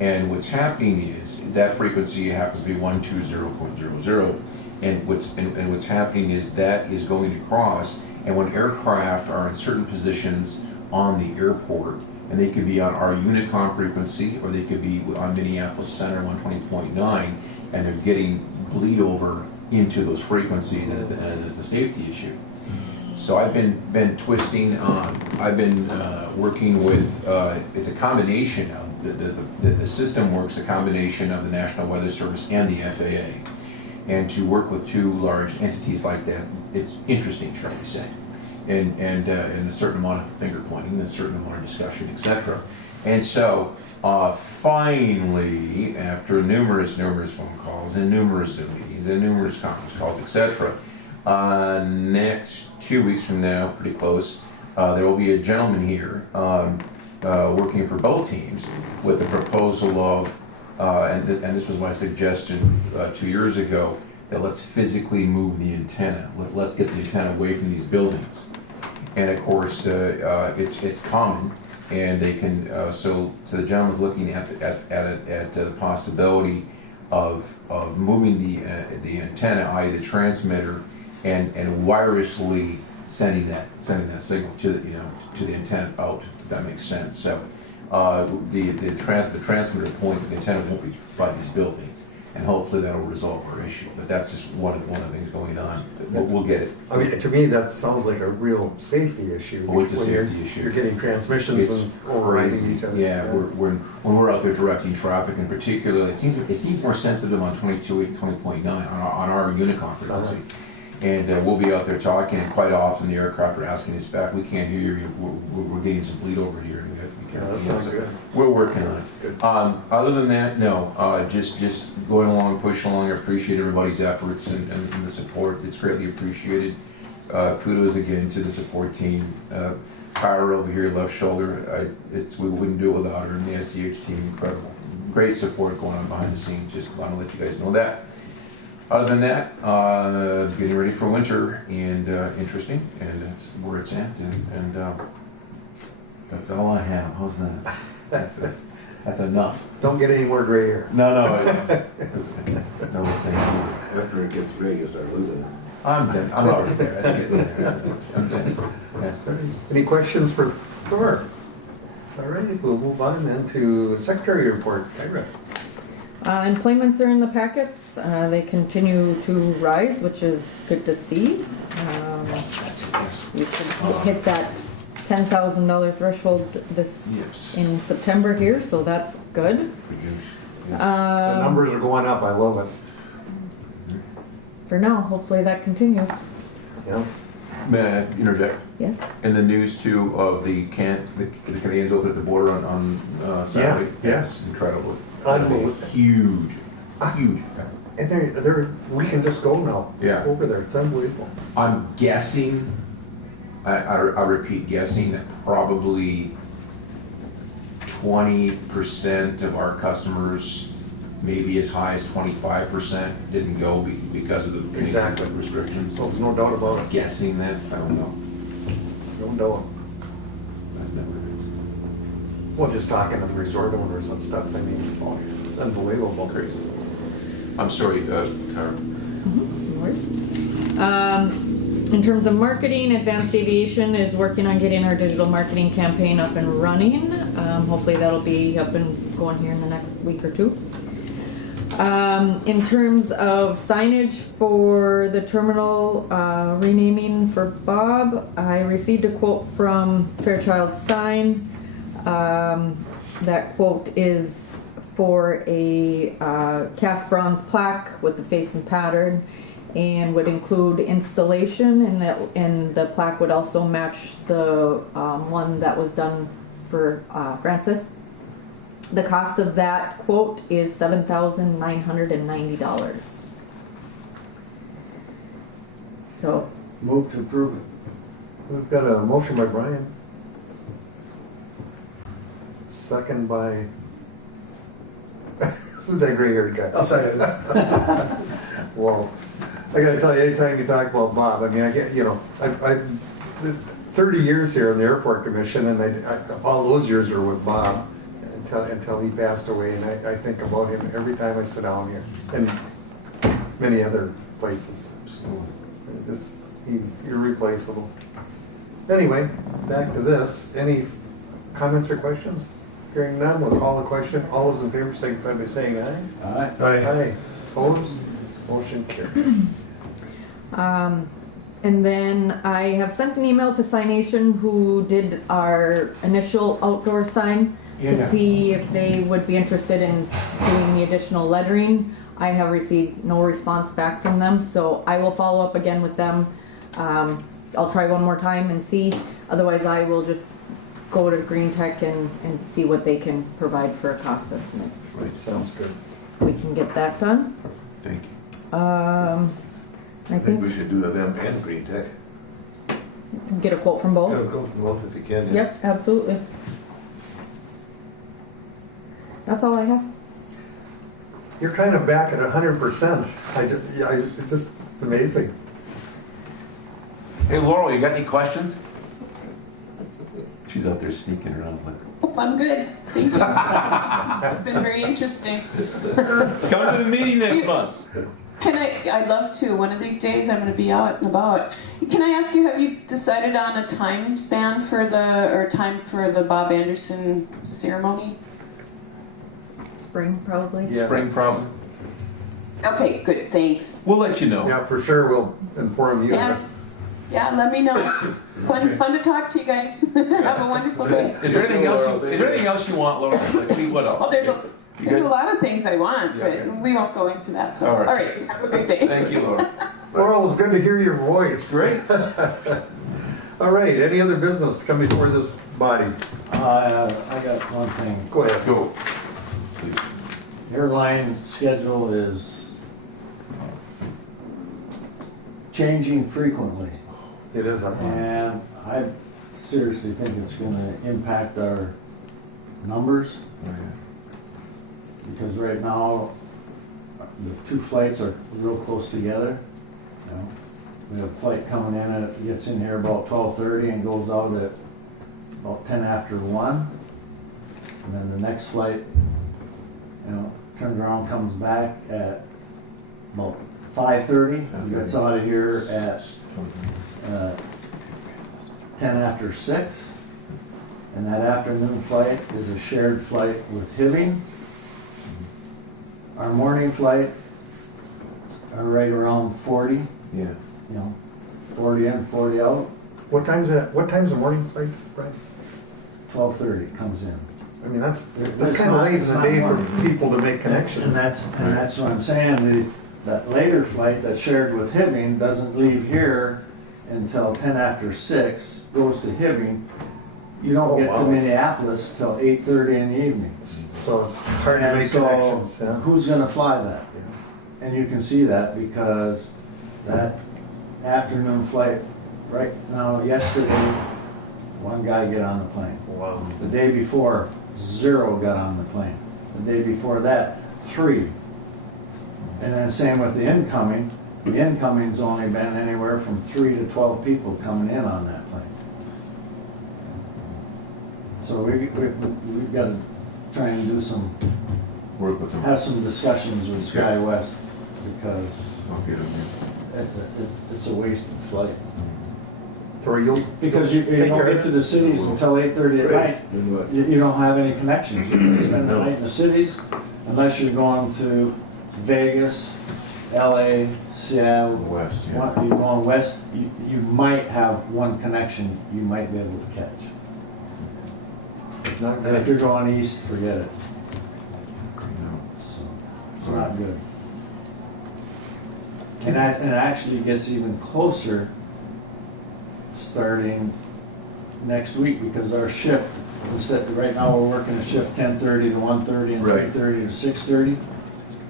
And what's happening is that frequency happens to be 120.00. And what's happening is that is going to cross, and when aircraft are in certain positions on the airport, and they could be on our Unicom frequency, or they could be on Minneapolis Center 120.9, and they're getting bleed over into those frequencies, and it's a safety issue. So I've been twisting on. I've been working with. It's a combination of the system works a combination of the National Weather Service and the FAA. And to work with two large entities like that, it's interesting, shall we say, and a certain amount of finger pointing, and a certain amount of discussion, etc. And so, finally, after numerous phone calls and numerous Zoom meetings and numerous conference calls, etc., next 2 weeks from now, pretty close, there will be a gentleman here working for both teams with a proposal of. And this was my suggestion 2 years ago, that let's physically move the antenna. Let's get the antenna away from these buildings. And of course, it's common, and they can. So the gentleman's looking at the possibility of moving the antenna, i.e. the transmitter, and wirelessly sending that signal to the antenna out. If that makes sense. So. The transmitter point of the antenna won't be by these buildings, and hopefully that'll resolve our issue. But that's just one of the things going on. We'll get it. I mean, to me, that sounds like a real safety issue. Oh, it's a when safety issue. You're getting transmissions and overriding crazy. each other. Yeah, when we're out there directing traffic, in particular, it seems more sensitive on 22.8 and 20.9 on our Unicom frequency. And we'll be out there talking, and quite often the aircraft are asking us back, we can't hear you, we're getting some bleed over here. That sounds good. We're working on it. Good. Other than that, no, just going along, pushing along. I appreciate everybody's efforts and the support. It's greatly appreciated. Kudos again to the support team. Kyra over here, left shoulder, we wouldn't do it without her, and the SCH team, incredible. Great support going on behind the scenes, just want to let you guys know that. Other than that, getting ready for winter, and interesting, and that's where it's at, and that's all I have. How's that? That's enough. Don't get any more gray hair. No, no, thank you. After it gets gray, you start losing it. I'm dead. I'm already there. That's getting there. I'm dead. Yes. Any questions for Thor? All right, we'll move on then to Secretary report. Kyra. Employments are in the packets. They continue to rise, which is good to see. That's it, yes. We should hit that $10,000 threshold Yes. in September here, so that's good. Good news. Yes. The numbers are going up. I love it. For now, hopefully that continues. Yeah. May I interject? Yes. In the news too of the Canadians open at the border on Saturday. Yeah, yeah. It's incredible. Unbelievable. Huge. And they're we can just go now. Yeah. Over there. It's unbelievable. I'm guessing, I repeat, guessing that probably 20% of our customers, maybe as high as 25%, didn't go because of the Canadian Exactly. restrictions. So there's no doubt about it. Guessing that, I don't know. No doubt. That's not what it is. Well, just talking to the resort owners and stuff. I mean, it's unbelievable. Crazy. I'm sorry, Kyra. No worries. In terms of marketing, Advanced Aviation is working on getting our digital marketing campaign up and running. Hopefully that'll be up and going here in the next week or two. In terms of signage for the terminal renaming for Bob, I received a quote from Fairchild Sign. That quote is for a cast bronze plaque with the face and pattern, and would include installation, and the plaque would also match the one that was done for Francis. The cost of that quote is $7,990. So, Move to approve it. We've got a motion by Brian. Second by, who's that gray-haired guy? I'll second it. Well, I gotta tell you, anytime you talk about Bob, I mean, I get, I've 30 years here in the airport commission, and all those years are with Bob until he passed away, and I think about him every time I sit down here, and many other places. He's irreplaceable. Anyway, back to this. Any comments or questions? Hearing none, we'll call the question. All those in favor signify by saying aye. Aye. Aye. Opposed? Motion carries. and then I have sent an email to Signation, who did our initial outdoor sign, to Yeah. see if they would be interested in doing the additional lettering. I have received no response back from them, so I will follow up again with them. I'll try one more time and see. Otherwise, I will just go to Green Tech and see what they can provide for a cost estimate. Right, sounds good. We can get that done. Thank you. I I think we think, should do the them and Green Tech. get a quote from both. Yeah, go from both if you can. yeah. Yep, absolutely. That's all I have. You're kind of back at 100%. It's amazing. Hey Laurel, you got any questions? She's out there sneaking around. I'm good, thank you. It's been very interesting. Come to the meeting next month. And I'd love to. One of these days I'm going to be out and about. Can I ask you, have you decided on a time span for time for the Bob Anderson ceremony? Spring, probably. Yeah. Spring problem. Okay, good, thanks. We'll let you know. Yeah, for sure, we'll inform you. Yeah, let me know. Fun to talk to you guys. Have a wonderful day. Is there anything else? Is there anything else you want, Laurel? Like, what else? Oh, there's You a good? lot of things I want, Yeah, but okay. we won't go into that. So, All right. all right, have a good day. Thank you, Laurel. Laurel, it's good to hear your voice. Great. All right, any other business come before this body? I got one thing. Go ahead. Go. Please. Airline schedule is changing frequently, It is, and I seriously think it's gonna impact our numbers, because right now, the two flights are real close together. You know, we have a flight coming in, it gets in here about 12:30 and goes out at about 10 after 1. And then the next flight, turns around, comes back at about 5:30. Gets out of here at 10 after 6. And that afternoon flight is a shared flight with Hibbing. Our morning flight are right around 40, Yeah. 40 in, 40 out. What time's the morning flight, Brian? 12:30 comes in. I mean, that's It's kind of not- late in it's the not day for morning. people to make connections. And that's what I'm saying, that later flight that's shared with Hibbing doesn't leave here until 10 after 6, goes to Hibbing. You don't Oh, get to wow. Minneapolis till 8:30 in the evening. So it's hard to And make so, connections, yeah. who's gonna fly that? And you can see that because that afternoon flight, right now, yesterday, one guy get on the plane. Wow. The day before, 0 got on the plane. The day before that, 3. And then same with the incoming. The incoming's only been anywhere from 3 to 12 people coming in on that plane. So we've got to try and do Work with them. have some discussions with SkyWest, because I'll get them here. it's a wasted flight. Or you'll. Because you Take don't care of get to it. the cities until 8:30 at night. Then what? You don't have any connections. You can spend the night in the cities unless you're going to Vegas, LA, Seattle. West, yeah. You're going west, you might have one connection you might be able to catch. Not And if good. you're going east, forget it. So, it's not good. And it actually gets even closer starting next week, because our shift Instead, right now, we're working a shift 10:30 to 1:30 and Right. 3:30 to 6:30.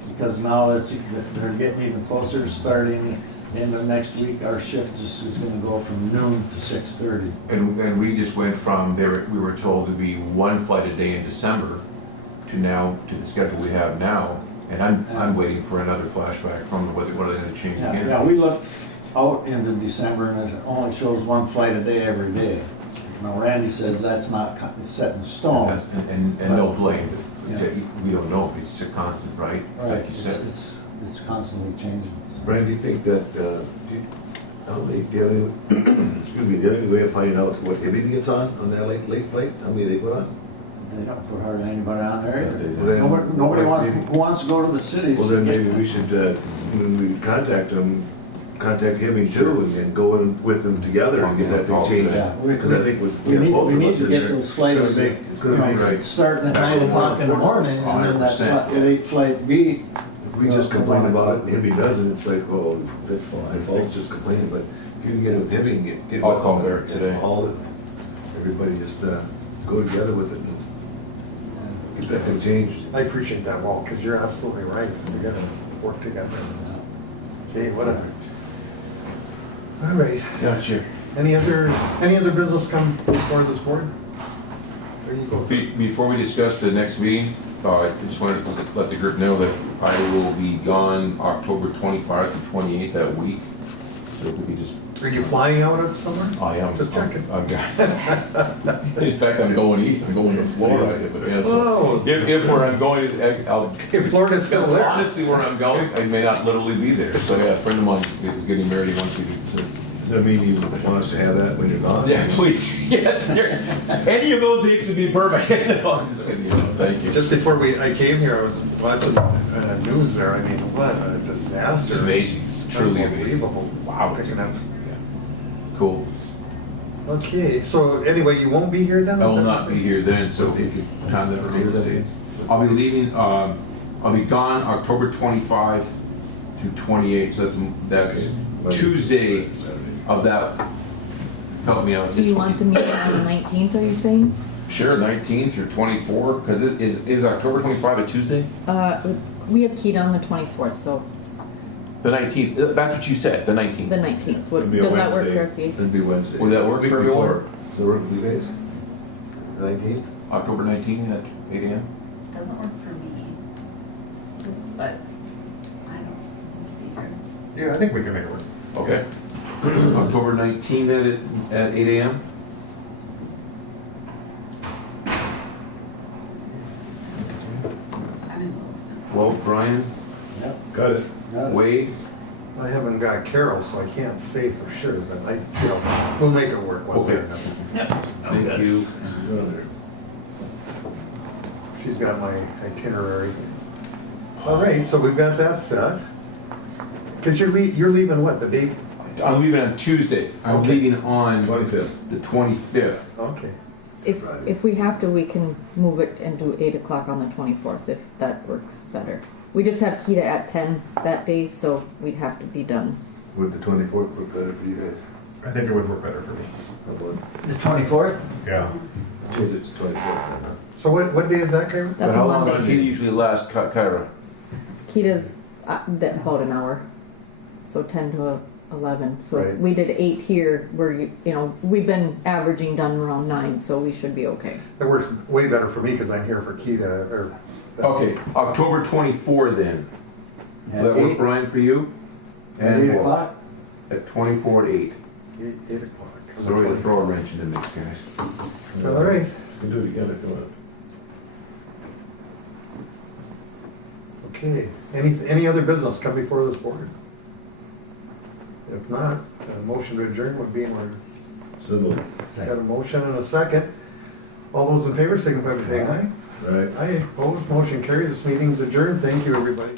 Because now they're getting even closer, starting in the next week, our shift just is gonna go from noon to 6:30. And we just went from there, we were told to be one flight a day in December to now, to the schedule we have now. And I'm waiting for another flashback from whether they're gonna change Yeah, again. yeah, we looked out into December and it only shows one flight a day every day. Now Randy says that's not set in stone. That's- And no blame, Yeah. we don't know, it's a constant, right? Right, Like you said. it's constantly changing. Brian, do you think that, do you have any, excuse me, do you have any way of finding out what Hibbing gets on that late flight? How many they put on? They don't put hardly anybody on there either. Well, then- Nobody maybe- who wants to go to the cities. Well, then maybe we should, when we contact them, contact Hibbing too, and then go in with them together and get that thing changed. Yeah, Because I think with, we need- both we of need us to in get there, those flights, it's gonna make, Right. starting at 9 o'clock in the morning and then that 100%. late flight B. if we just complain about it and Hibbing doesn't, it's like, well, that's fine, Falls just complaining, but if you can get it with Hibbing, get I'll with call them Eric and today. haul it. Everybody just, go together with it and get that thing changed. I appreciate that, Walt, because you're absolutely right. We gotta work together. Gee, whatever. All right. Gotcha. Any other business come before this board? There you go. Before we discuss the next meeting, I just wanted to let the group know that I will be gone October 25th to 28th that week. So if we could just, Are you flying out of somewhere? I am. Just checking. In fact, I'm going east, I'm going to Florida. But yes, Oh. if where I'm going, I'll, If Florida's still there. honestly, where I'm going, I may not literally be there. So yeah, a friend of mine is getting married, he wants me to. Does that mean you want us to have that when you're gone? Yeah, please, yes, any of those dates would be perfect. No, I'm just kidding, thank you. Just before I came here, I was watching news there. I mean, what a disaster. It's amazing, it's truly amazing. Unbelievable. Wow. Picking up. Cool. Okay, so anyway, you won't be here then? I is will that not what be you're here then, so if you could time that What for day was that those again? dates. I'll be leaving, I'll be gone October 25 through 28, so that's Okay. Tuesday Saturday. of that. Help me out. So you want the meeting on the 19th, are you saying? Sure, 19 through 24, because is October 25 a Tuesday? We have Keita on the 24th, so The 19th, that's what you said, the 19th. the 19th. It'd be a Does that work, Wednesday. Darcy? It'd be Wednesday. Would that work Week for everyone? before. Does that work for you guys? 19th? October 19 at 8 a.m.? Doesn't work for me, but I don't be here. Yeah, I think we can make it work. Okay. October 19 then at 8 a.m.? I'm in Williston. Well, Brian, Yep, Got it. got it. Wade, I haven't got Carol, so I can't say for sure, but we'll make it work one way or Okay. another. thank you. She's on there. She's got my itinerary. All right, so we've got that set. Because you're leaving what, the date? I'm leaving on Tuesday. I'm Okay. leaving on 25th. the 25th. Okay. If we have to, we can move it and do 8 o'clock on the 24th, if that works better. We just have Keita at 10 that day, so we'd have to be done. Would the 24th work better for you guys? I think it would work better for me. How about, The 24th? Yeah. change it to 24th then, huh? So what day is that, Carol? But That's a how long does Monday. Keita usually last, Kyra? Keita's about an hour, so 10 to 11. So Right. we did 8 here, where we've been averaging done around 9, so we should be okay. That works way better for me because I'm here for Keita, or. Okay, October 24 then. At Will that work, 8? Brian, for you? At 8 o'clock? At 24 at 8. 8 o'clock. Sorry to throw a wrench in the mix, guys. All right. We can do it together, come on. Okay. Any other business come before this board? If not, a motion to adjourn would be in order. So, moved. Got a motion and a second. All those in favor signify by saying aye. Right. Aye, opposed, motion carries. This meeting's adjourned. Thank you, everybody.